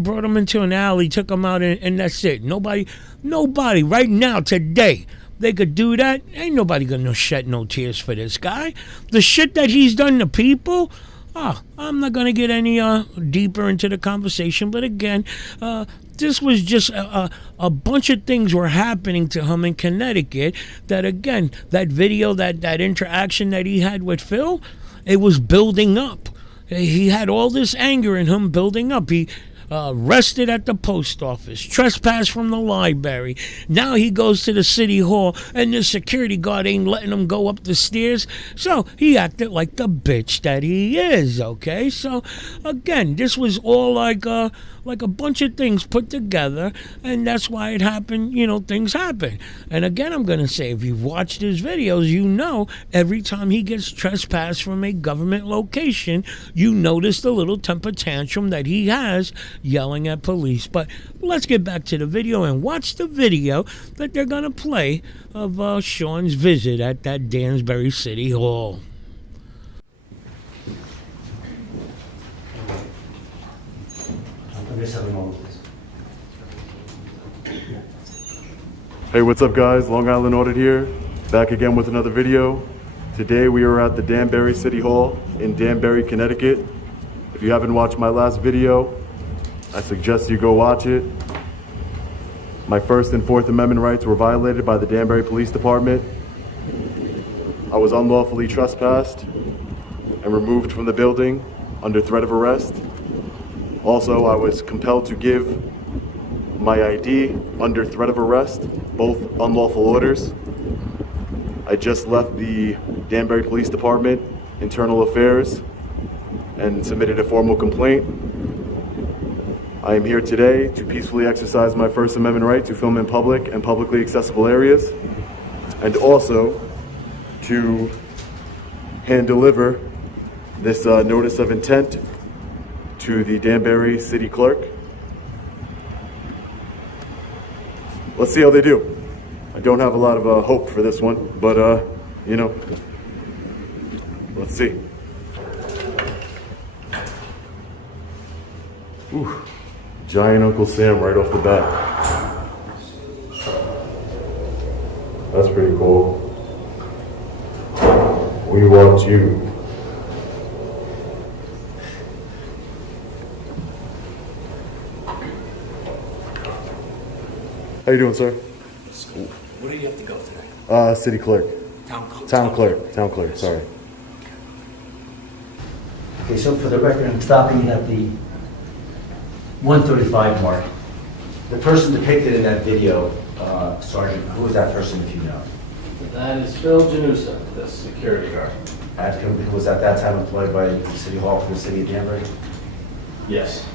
brought him into an alley, took him out, and that's it. Nobody right now, today, they could do that. Ain't nobody gonna shed no tears for this guy. The shit that he's done to people, I'm not gonna get any deeper into the conversation, but again, this was just a bunch of things were happening to him in Connecticut that, again, that video, that interaction that he had with Phil, it was building up. He had all this anger in him building up. He arrested at the post office, trespassed from the library. Now he goes to the city hall, and the security guard ain't letting him go up the stairs. So he acted like the bitch that he is, okay? So, again, this was all like a bunch of things put together, and that's why it happened. You know, things happen. And again, I'm going to say, if you've watched his videos, you know every time he gets trespassed from a government location, you notice the little temper tantrum that he has yelling at police. But let's get back to the video and watch the video that they're going to play of Sean's visit at that Dansbury City Hall. just have a moment, please. Hey, what's up guys? Long Island Audit here, back again with another video. Today we are at the Danbury City Hall in Danbury, Connecticut. If you haven't watched my last video, I suggest you go watch it. My First and Fourth Amendment rights were violated by the Danbury Police Department. I was unlawfully trespassed and removed from the building under threat of arrest. Also, I was compelled to give my ID under threat of arrest, both unlawful orders. I just left the Danbury Police Department, Internal Affairs, and submitted a formal complaint. I am here today to peacefully exercise my First Amendment right to film in public and publicly accessible areas, and also to hand deliver this notice of intent to the Danbury City Clerk. Let's see how they do. I don't have a lot of hope for this one, but you know, let's see. Ooh, giant Uncle Sam right off the bat. That's pretty cool. We want you. How you doing, sir? Where do you have to go today? City clerk. Town clerk, sorry. Okay, so for the record, I'm stopping at the 135 mark. The person depicted in that video, Sergeant, who is that person if you know? That is Phil Janusa, the security guard. Who was at that time employed by the City Hall for the City of Danbury? Yes.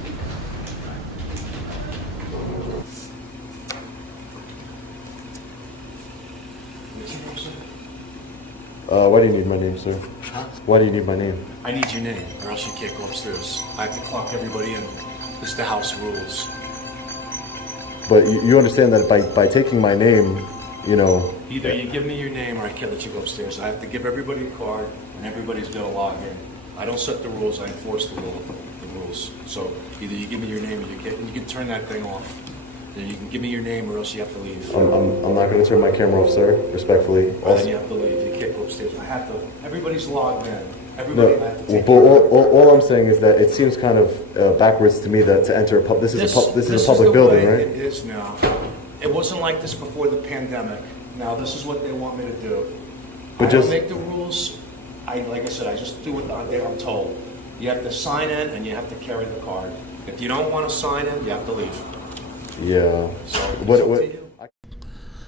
Why do you need my name, sir? Huh? Why do you need my name? I need your name, or else you can't go upstairs. I have to clock everybody in. This is the house rules. But you understand that by taking my name, you know... Either you give me your name, or I can't let you go upstairs. I have to give everybody a card, and everybody's got to log in. I don't set the rules, I enforce the rules. So either you give me your name, or you can turn that thing off. Then you can give me your name, or else you have to leave. I'm not going to turn my camera off, sir, respectfully. Or then you have to leave. You can't go upstairs. I have to. Everybody's logged in. No, Everybody, I have to take but all I'm saying is that it seems kind of backwards to me that to enter a this is a public building, right? It is now. It wasn't like this before the pandemic. Now this is what they want me to do. But I just- don't make the rules. Like I said, I just do what I'm told. You have to sign in and you have to carry the card. If you don't want to sign in, you have to leave. Yeah. So it's What? up to you.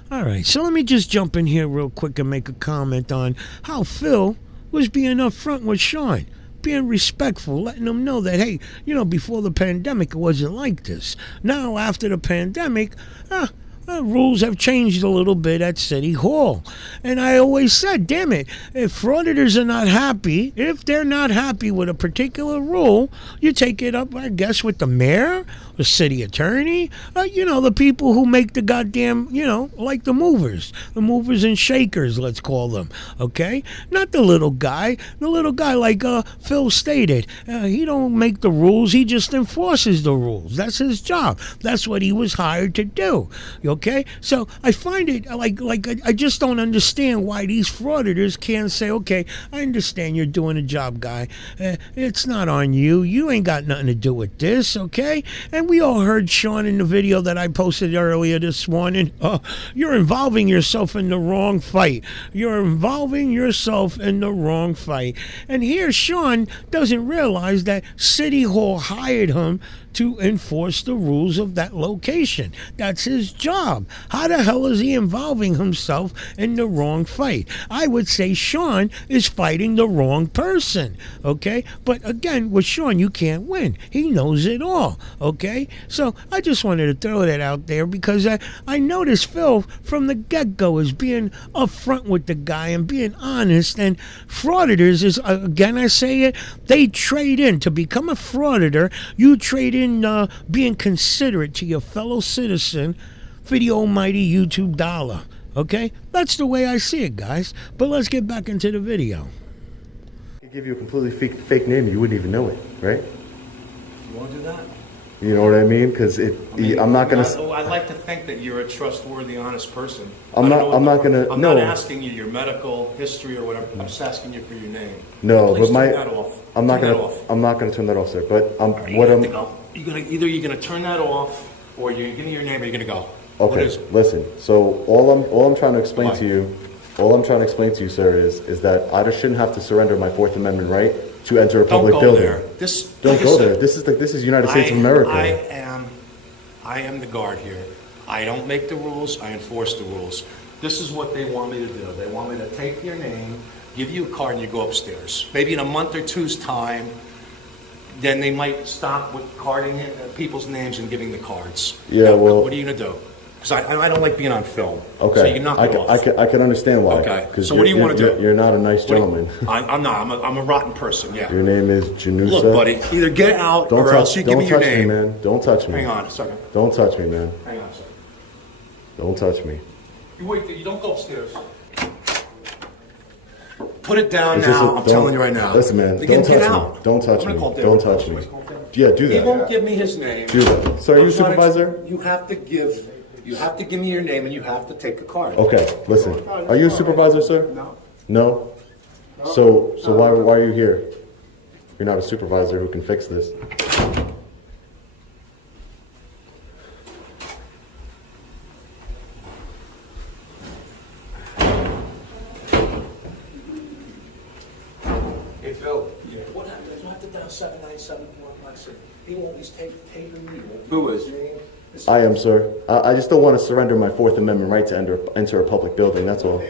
All right, so let me just jump in here real quick and make a comment on how Phil was being upfront with Sean, being respectful, letting him know that, hey, you know, before the pandemic, it wasn't like this. Now, after the pandemic, rules have changed a little bit at City Hall. And I always said, damn it, if frauditors are not happy, if they're not happy with a particular rule, you take it up, I guess, with the mayor, the city attorney, you know, the people who make the goddamn, you know, like the movers and shakers, let's call them, okay? Not the little guy. The little guy, like Phil stated, he don't make the rules, he just enforces the rules. That's his job. That's what he was hired to do, okay? So I find it, I just don't understand why these frauditors can't say, okay, I understand you're doing a job, guy. It's not on you. You ain't got nothing to do with this, okay? And we all heard Sean in the video that I posted earlier this morning. You're involving yourself in the wrong fight. You're involving yourself in the wrong fight. And here Sean doesn't realize that City Hall hired him to enforce the rules of that location. That's his job. How the hell is he involving himself in the wrong fight? I would say Sean is fighting the wrong person, okay? But again, with Sean, you can't win. He knows it all, okay? So I just wanted to throw that out there because I noticed Phil from the get-go is being upfront with the guy and being honest, and frauditors is, again I say it, they trade in. To become a frauditor, you trade in being considerate to your fellow citizen for the almighty YouTube dollar, okay? That's the way I see it, guys. But let's get back into the video. I could give you a completely fake name, you wouldn't even know it, right? You want to do that? You know what I mean? Because I'm not gonna. I like to think that you're a trustworthy, honest person. I'm not gonna. I'm no. not asking you your medical history or whatever. I'm just asking you for your name. No, Please but turn that off. I'm not Turn gonna. that off. I'm not gonna turn that off, sir. But You what have I'm. to go. Either you're gonna turn that off, or you're give me your name, or you're gonna go. What Okay, is it? listen. So all I'm trying to explain Why? to you, sir, is that I just shouldn't have to surrender my Fourth Amendment right to enter a Don't public go building. there. Don't like I go said, there. This is United States of America. I am the guard here. I don't make the rules, I enforce the rules. This is what they want me to do. They want me to take your name, give you a card, and you go upstairs. Maybe in a month or two's time, then they might stop with carding people's names and giving the cards. Yeah, Now, well- what are you gonna do? Because I don't like being on film. Okay, So you can knock it off. I can understand why. Okay, 'Cause so what do you want to do? You're not a nice What do you- gentleman. I'm not. I'm a rotten person, yeah. Your name is Janusa. Look, buddy, either get out Don't or touch, else you give me your touch name. me, man. Don't touch me. Hang on a second. Don't touch me, man. Hang on a second. Don't touch me. You wait, you don't go upstairs. Put it down It's just now. a- I'm don't- telling you right now. Listen, man. They Don't can get touch me. out. Don't touch I'm gonna me. call Don't David. touch me. Yeah, do He won't that. give me his name. Do that. So are you I'm trying to- supervisor? You have to give me your name and you have to take a card. Okay, listen. Are you a supervisor, sir? No. No? So why are you here? You're not a supervisor who can fix this. Hey, Phil. Yeah. What happened? I have to dial 797 He won't. He's taping me. Who is? I am, sir. I just don't want to surrender my Fourth Amendment right to enter a public building. That's all.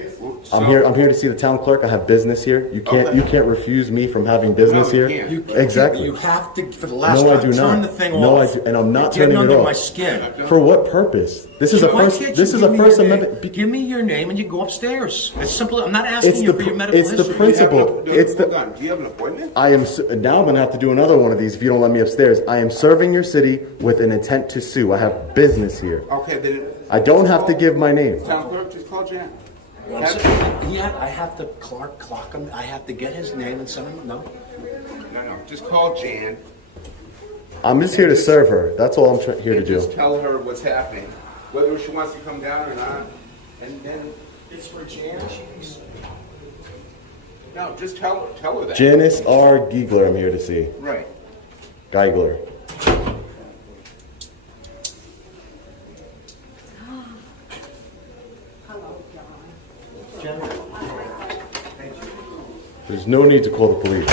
I'm here to see the town clerk. I have business here. You can't refuse me from having business here. Exactly. You have to, for the last No, I time, do turn not. the thing No, off. I do, and I'm not You're turning getting it under my off. skin. For what purpose? This is a Why first. can't you This is give a me First your name? Amendment. Give me your name and you go upstairs. It's simple. I'm not asking It's you the for your medical it's the history. principle. It's the. Hold on, do you have an appointment? I am now. I'm gonna have to do another one of these if you don't let me upstairs. I am serving your city with an intent to sue. I have business here. Okay, then. I don't have to give my name. Town clerk, just call Jan. I have to clock him. I have to get his name and send him. No. No, just call Jan. I'm just here to serve her. That's all I'm here to And do. just tell her what's happening, whether she wants to come down or not. And then, It's for Jan. no, just tell her that. Janice R. Giegler, I'm here to see. Right. Geigler. There's no need to call the police.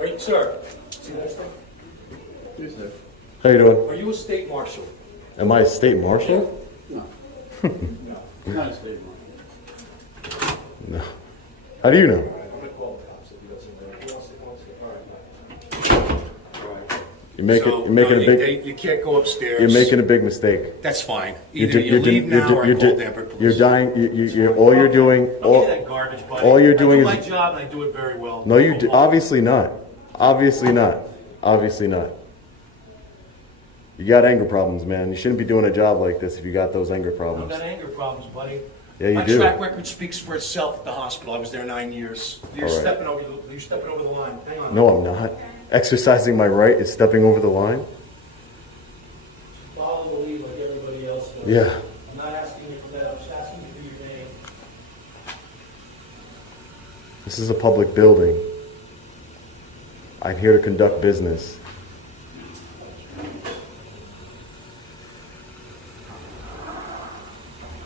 Are you, sir? See that stuff? How you doing? Are you a state marshal? Am I a state marshal? Not a state marshal. No. How do you know? I'm gonna call the cops if he doesn't know. He wants to, all right. You're making a big. You can't go upstairs. You're making a big mistake. That's fine. You're Either di- you you're di- leave you're now di- or I you're call di- Danbury Police. You're dying. You're all you're doing. Don't give me that garbage, buddy. all you're doing I is- do my job and I do it very well. No, you do. Obviously not. Obviously not. Obviously not. You got anger problems, man. You shouldn't be doing a job like this if you got those anger I've problems. got anger problems, buddy. Yeah, you My do. track record speaks for itself at the hospital. I was there 9 years. You're All right. stepping over. You're stepping over the line. Hang on. No, I'm not. Exercising my right is stepping over the line. Follow the lead like everybody else does. Yeah. I'm not asking you for that. I'm just asking you for your name. This is a public building. I'm here to conduct business.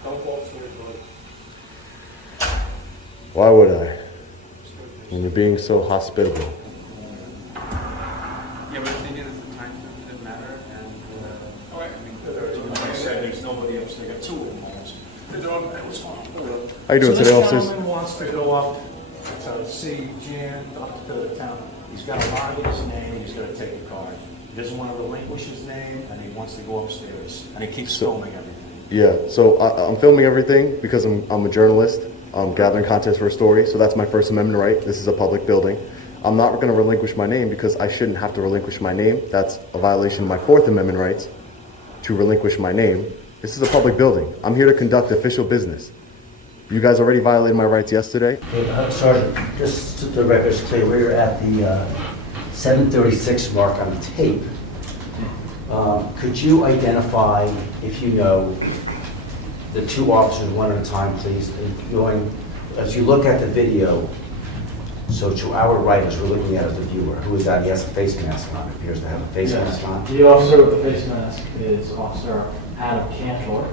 Don't go upstairs, buddy. Why would I? When you're being so hospitable. Yeah, but if they did it for time, it didn't matter, and, All right. Like I said, there's nobody else. They got two of them almost. They're doing it was fine. How you doing today, This officers? gentleman wants to go up to see Jan up to the town. He's got to log in his name, he's got to take a card. He doesn't want to relinquish his name, and he wants to go upstairs. And he keeps filming everything. Yeah, so I'm filming everything because I'm a journalist. I'm gathering content for a story, so that's my First Amendment right. This is a public building. I'm not going to relinquish my name because I shouldn't have to relinquish my name. That's a violation of my Fourth Amendment rights to relinquish my name. This is a public building. I'm here to conduct official business. You guys already violated my rights yesterday. Sergeant, just so the record's clear, we're at the 7:36 mark on the tape. Could you identify, if you know, the two officers one at a time, please? As you look at the video, so to our right, as we're looking at as the viewer, who is that? He has a face mask on, appears to have a face mask on. The officer with the face mask is Officer Adam Cantor.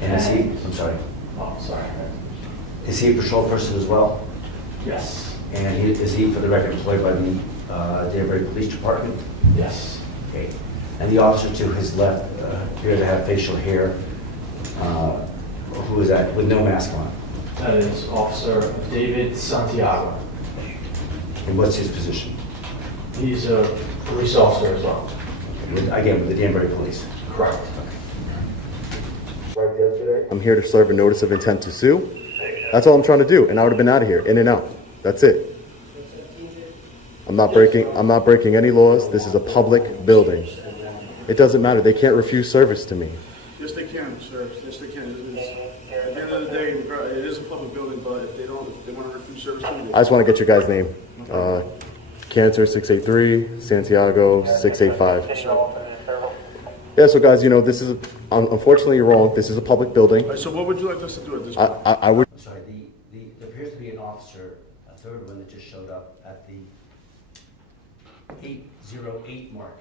And is he, I'm sorry, Oh, sorry. is he a patrol person as well? Yes. And is he, for the record, employed by the Danbury Police Department? Yes. Okay. And the officer to his left appears to have facial hair. Who is that, with no mask on? That is Officer David Santiago. And what's his position? He's a police officer as well. Again, with the Danbury Police? Correct. I'm here to serve a notice of intent to sue. That's all I'm trying to do, and I would have been out of here, in and out. That's it. I'm not breaking any laws. This is a public building. It doesn't matter. They can't refuse service to me. Yes, they can, sir. Yes, they can. At the end of the day, it is a public building, but if they want to refuse service to me, I just want to get your guy's name. Cantor 683, Santiago 685. Yeah, so guys, you know, this is, unfortunately you're wrong. This is a public building. So what would you like us to do at this point? I would. I'm sorry, there appears to be an officer, a third one that just showed up at the 8:08 mark.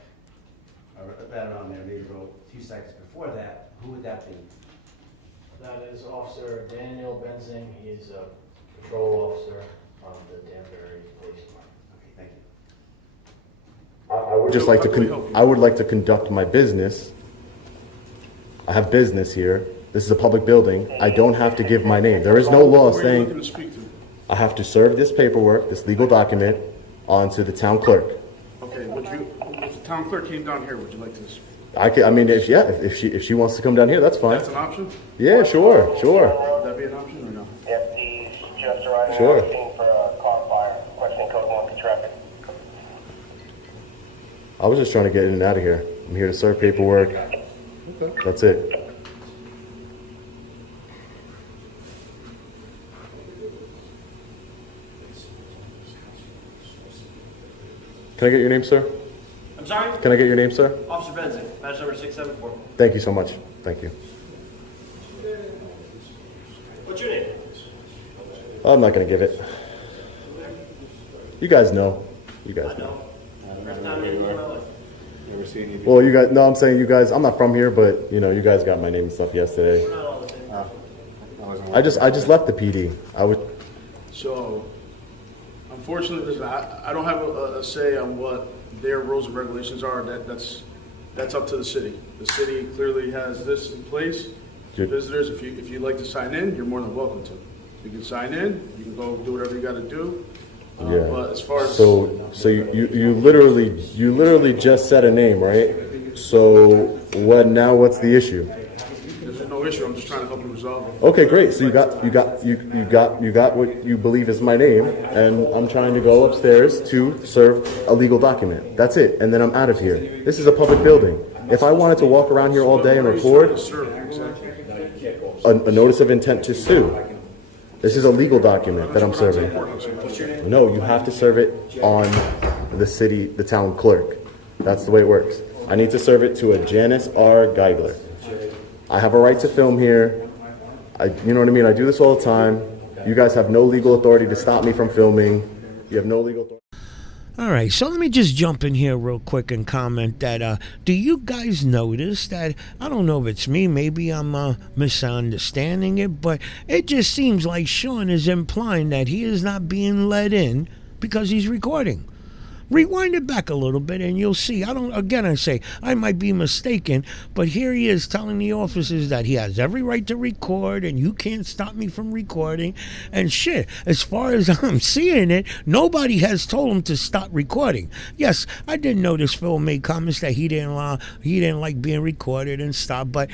Right around there, maybe a few seconds before that. Who would that be? That is Officer Daniel Benzing. He's a patrol officer of the Danbury Police Department. Okay, thank you. I would like to conduct my business. I have business here. This is a public building. I don't have to give my name. There is no law saying I have to serve this paperwork, this legal document, onto the town clerk. Okay, if the town clerk came down here, would you like to? If she wants to come down here, that's fine. That's an option? Yeah, sure. Would that be an option or no? Yep, he's just arriving Sure. on the scene for a car fire, requesting code 1 for traffic. I was just trying to get in and out of here. I'm here to serve paperwork. That's it. Can I get your name, sir? I'm sorry? Can I get your name, sir? Officer Benson, badge number 674. Thank you so much. Thank you. What's your name? I'm not going to give it. You guys know. You guys know. First time in my life. Well, you guys, no, I'm saying you guys, I'm not from here, but, you know, you guys got my name and stuff yesterday. We're not all the same. I just left the PD. So, unfortunately, listen, I don't have a say on what their rules and regulations are. That's up to the city. The city clearly has this in place. Visitors, if you'd like to sign in, you're more than welcome to. You can sign in. You can go do whatever you got to do. Yeah. But as far as So you literally just said a name, right? So what's the issue? there's no issue, I'm just trying to help you resolve it. Okay, great. So you got what you believe is my name, and I'm trying to go upstairs to serve a legal document. That's it, and then I'm out of here. This is a public building. If I wanted to walk around here all day and record a notice of intent to sue, this is a legal document that I'm serving. No, you have to serve it on the town clerk. That's the way it works. I need to serve it to a Janice R. Geigler. I have a right to film here. You know what I mean? I do this all the time. You guys have no legal authority to stop me from filming. You have no legal authority. All right, so let me just jump in here real quick and comment that, do you guys notice that, I don't know if it's me, maybe I'm misunderstanding it, but it just seems like Sean is implying that he is not being let in because he's recording. Rewind it back a little bit and you'll see. I say, I might be mistaken, but here he is telling the officers that he has every right to record and you can't stop me from recording. And shit, as far as I'm seeing it, nobody has told him to stop recording. Yes, I did notice Phil made comments that he didn't like being recorded and stuff. But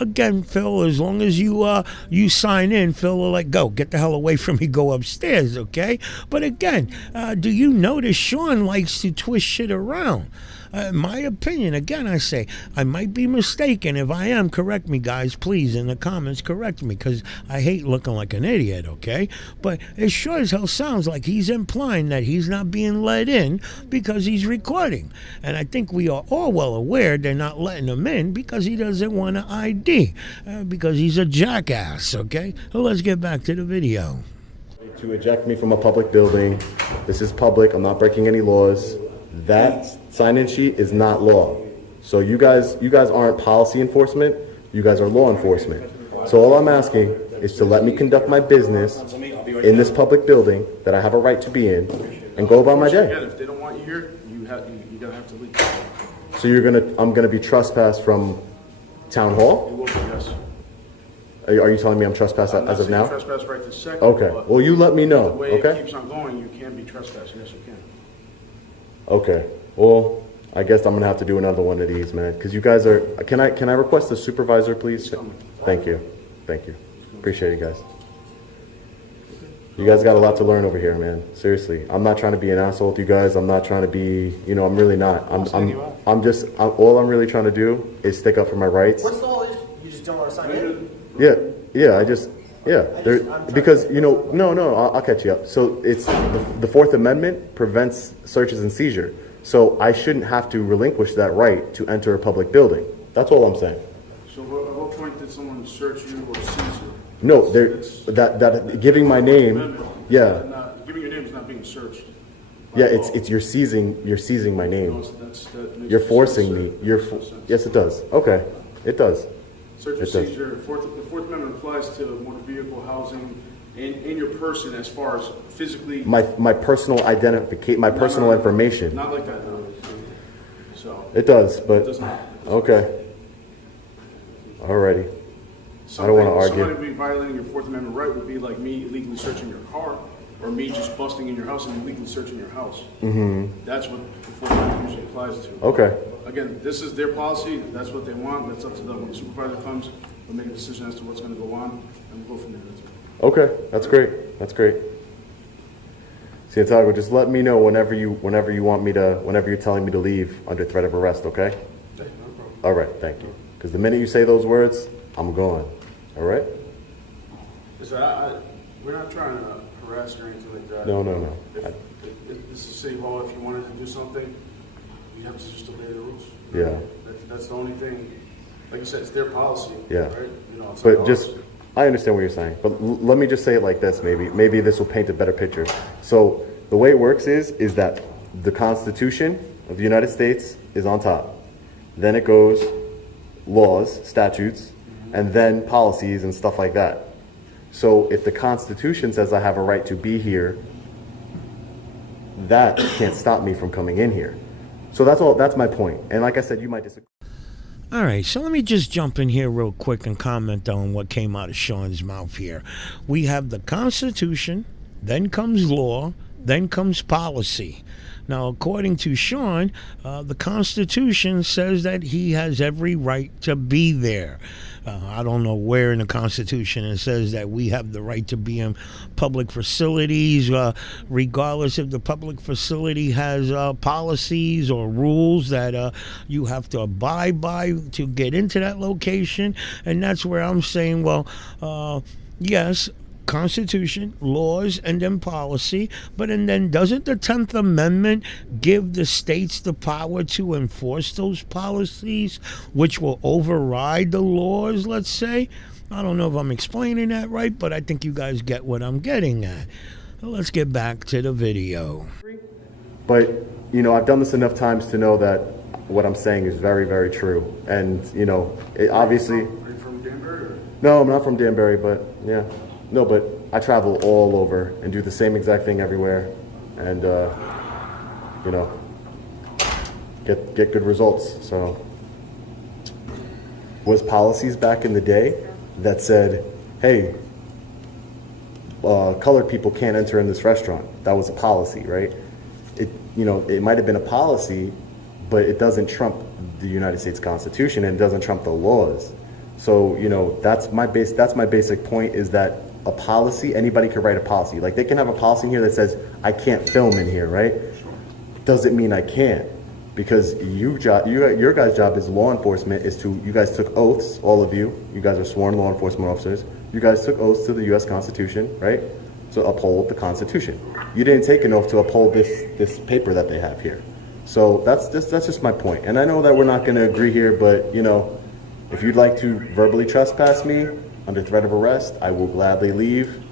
again, Phil, as long as you sign in, Phil will get the hell away from me, go upstairs, okay? But again, do you notice Sean Sean likes to twist shit around. My opinion, again, I say, I might be mistaken. If I am, correct me, guys, please, in the comments, correct me, because I hate looking like an idiot, okay? But it sure as hell sounds like he's implying that he's not being let in because he's recording. And I think we are all well aware they're not letting him in because he doesn't want an ID, because he's a jackass, okay? So let's get back to the video. To eject me from a public building. This is public. I'm not breaking any laws. That sign-in sheet is not law. So you guys aren't policy enforcement. You guys are law enforcement. So all I'm asking is to let me conduct my business in this public building that I have a right to be in and go about my day. If they don't want you here, you're gonna have to leave. So I'm gonna be trespassed from town hall? You will be, yes. Are you telling me I'm trespassed as of now? Trespass right this second. Okay. Well, you let me know. The way Okay. it keeps on going, you can be trespassing. Yes, you can. Okay. Well, I guess I'm gonna have to do another one of these, man. Because you guys are. Can I request the supervisor, please? Thank you. Thank you. Appreciate it, guys. You guys got a lot to learn over here, man. Seriously, I'm not trying to be an asshole to you guys. I'm not trying to be. I'm really not. All I'm really trying to do is stick up for my rights. What's the whole issue? You just don't want to sign in? Because I'll catch you up. So it's the Fourth Amendment prevents searches and seizure. So I shouldn't have to relinquish that right to enter a public building. That's all I'm saying. So at what point did someone search you or seize you? No, that giving my name, yeah. Giving your name is not being searched. Yeah, it's you're seizing my name. You're forcing me. Yes, it does. Okay, it does. Search and seizure. The Fourth Amendment applies to motor vehicle, housing, and your person as far as physically. My personal identification, my personal information. Not like that, no. So. It does, but It does not. Okay. Alrighty. I don't want to argue. Somebody violating your Fourth Amendment right would be like me illegally searching your car, or me just busting in your house and illegally searching your house. Mm-hmm. That's what the Fourth Amendment usually applies to. Okay. Again, this is their policy. That's what they want. That's up to them. When the supervisor comes, we'll make a decision as to what's going to go on, and we'll go from there. Okay, that's great. That's great. Santiago, just let me know whenever you want me to, whenever you're telling me to leave under threat of arrest. Okay. No problem. All right. Thank you. Because the minute you say those words, I'm going. All right. Listen, we're not trying to harass or anything like that. No. If this is City Hall. If you wanted to do something, you have to just obey the rules. Yeah. That's the only thing. Like I said, it's their policy. Yeah. Right? It's But not just, ours. I understand what you're saying. But let me just say it like this. Maybe this will paint a better picture. So the way it works is that the Constitution of the United States is on top. Then it goes laws, statutes, and then policies and stuff like that. So if the Constitution says I have a right to be here, that can't stop me from coming in here. So that's my point. And like I said, you might disagree. All right, so let me just jump in here real quick and comment on what came out of Sean's mouth here. We have the Constitution, then comes law, then comes policy. Now, according to Sean, the Constitution says that he has every right to be there. I don't know where in the Constitution it says that we have the right to be in public facilities, regardless if the public facility has policies or rules that you have to abide by to get into that location. And that's where I'm saying, well, yes, Constitution, laws, and then policy, but and then doesn't the 10th Amendment give the states the power to enforce those policies, which will override the laws, let's say? I don't know if I'm explaining that right, but I think you guys get what I'm getting at. Let's get back to the video. But, I've done this enough times to know that what I'm saying is very, very true. And, obviously... Are you from Danbury? Or? No, I'm not from Danbury, but yeah. No, but I travel all over and do the same exact thing everywhere, and get good results. So, was policies back in the day that said, "Hey, colored people can't enter in this restaurant." That was a policy, right? It might have been a policy, but it doesn't trump the United States Constitution and it doesn't trump the laws. So, that's my basic point, is that a policy, anybody could write a policy. Like, they can have a policy in here that says, I can't film in here, right? doesn't mean I can't. Because your guys' job as law enforcement is to, you guys took oaths, all of you guys are sworn law enforcement officers. You guys took oaths to the U.S. Constitution, right? To uphold the Constitution. You didn't take an oath to uphold this paper that they have here. So that's just my point. And I know that we're not going to agree here, but you know, if you'd like to verbally trespass me under threat of arrest, I will gladly leave,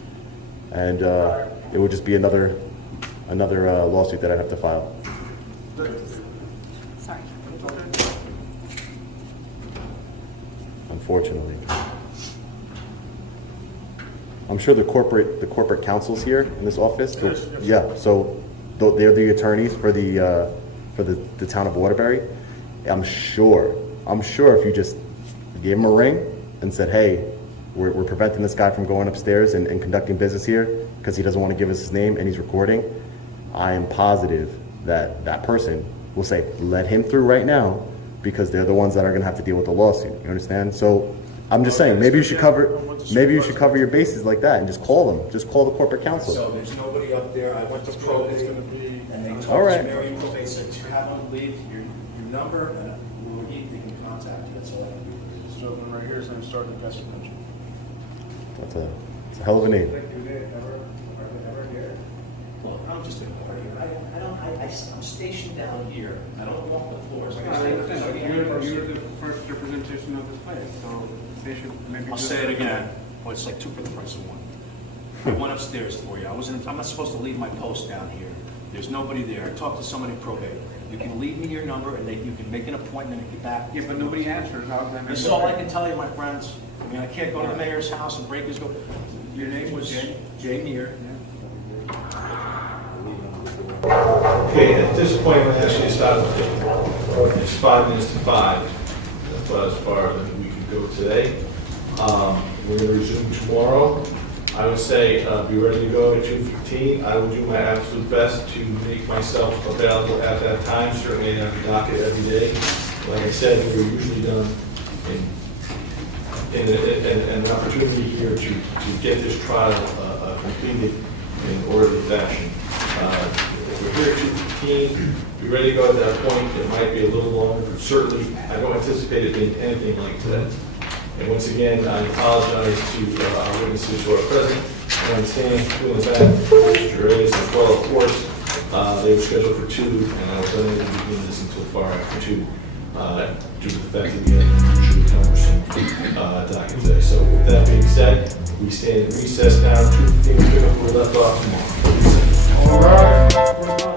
and it would just be another lawsuit that I'd have to file. Sorry. Unfortunately, I'm sure the corporate counsel's here in this office. Yeah, so they're the attorneys for the town of Waterbury. I'm sure if you just gave him a ring and said, hey, we're preventing this guy from going upstairs and conducting business here because he doesn't want to give us his name and he's recording, I am positive that that person will say, let him through right now, because they're the ones that are going to have to deal with the lawsuit. You understand? So I'm just saying, maybe you should cover your bases like that and just call them. Just call the corporate counsel. So there's nobody up there. I went to probate, and they told All right. Mary probate said to have them leave your number, and we'll need they can contact you. That's all I can do. This gentleman right here is going to start an investigation. That's a hell of a name. Look, I'm just a party. I'm stationed down here. I don't walk the floors. Like I I say, understand. You're the first representation of this place, so they should maybe. I'll say it again. Well, it's like two for the price of one. I went upstairs for you. I'm not supposed to leave my post down here. There's nobody there. I talked to somebody probate. You can leave me your number and you can make an appointment and get back. Yeah, but nobody answers. How's that? This is all I can tell you, my friends. I mean, I can't go to the mayor's house and break his door. Your name was Jay Neer. Okay, at this point, I'm going to ask you to stop. It's 5 minutes to 5. That's about as far as we could go today. We're going to resume tomorrow. I would say be ready to go at 2:15. I will do my absolute best to make myself available at that time. Certainly I have the docket every day. Like I said, we're usually done in an opportunity here to get this trial completed in orderly fashion. If we're here at 2:15, be ready to go at that point. It might be a little longer, but certainly I don't anticipate it being anything like that. And once again, I apologize to our witnesses who are present. I understand, doing the back, Mr. Reyes as well, of course. They were scheduled for 2, and I was unable to begin this until far after 2, due to the fact that we had an unusually cumbersome docket today. So with that being said, we stand in recess now. 2:15, we'll pick up where we left off tomorrow. All right.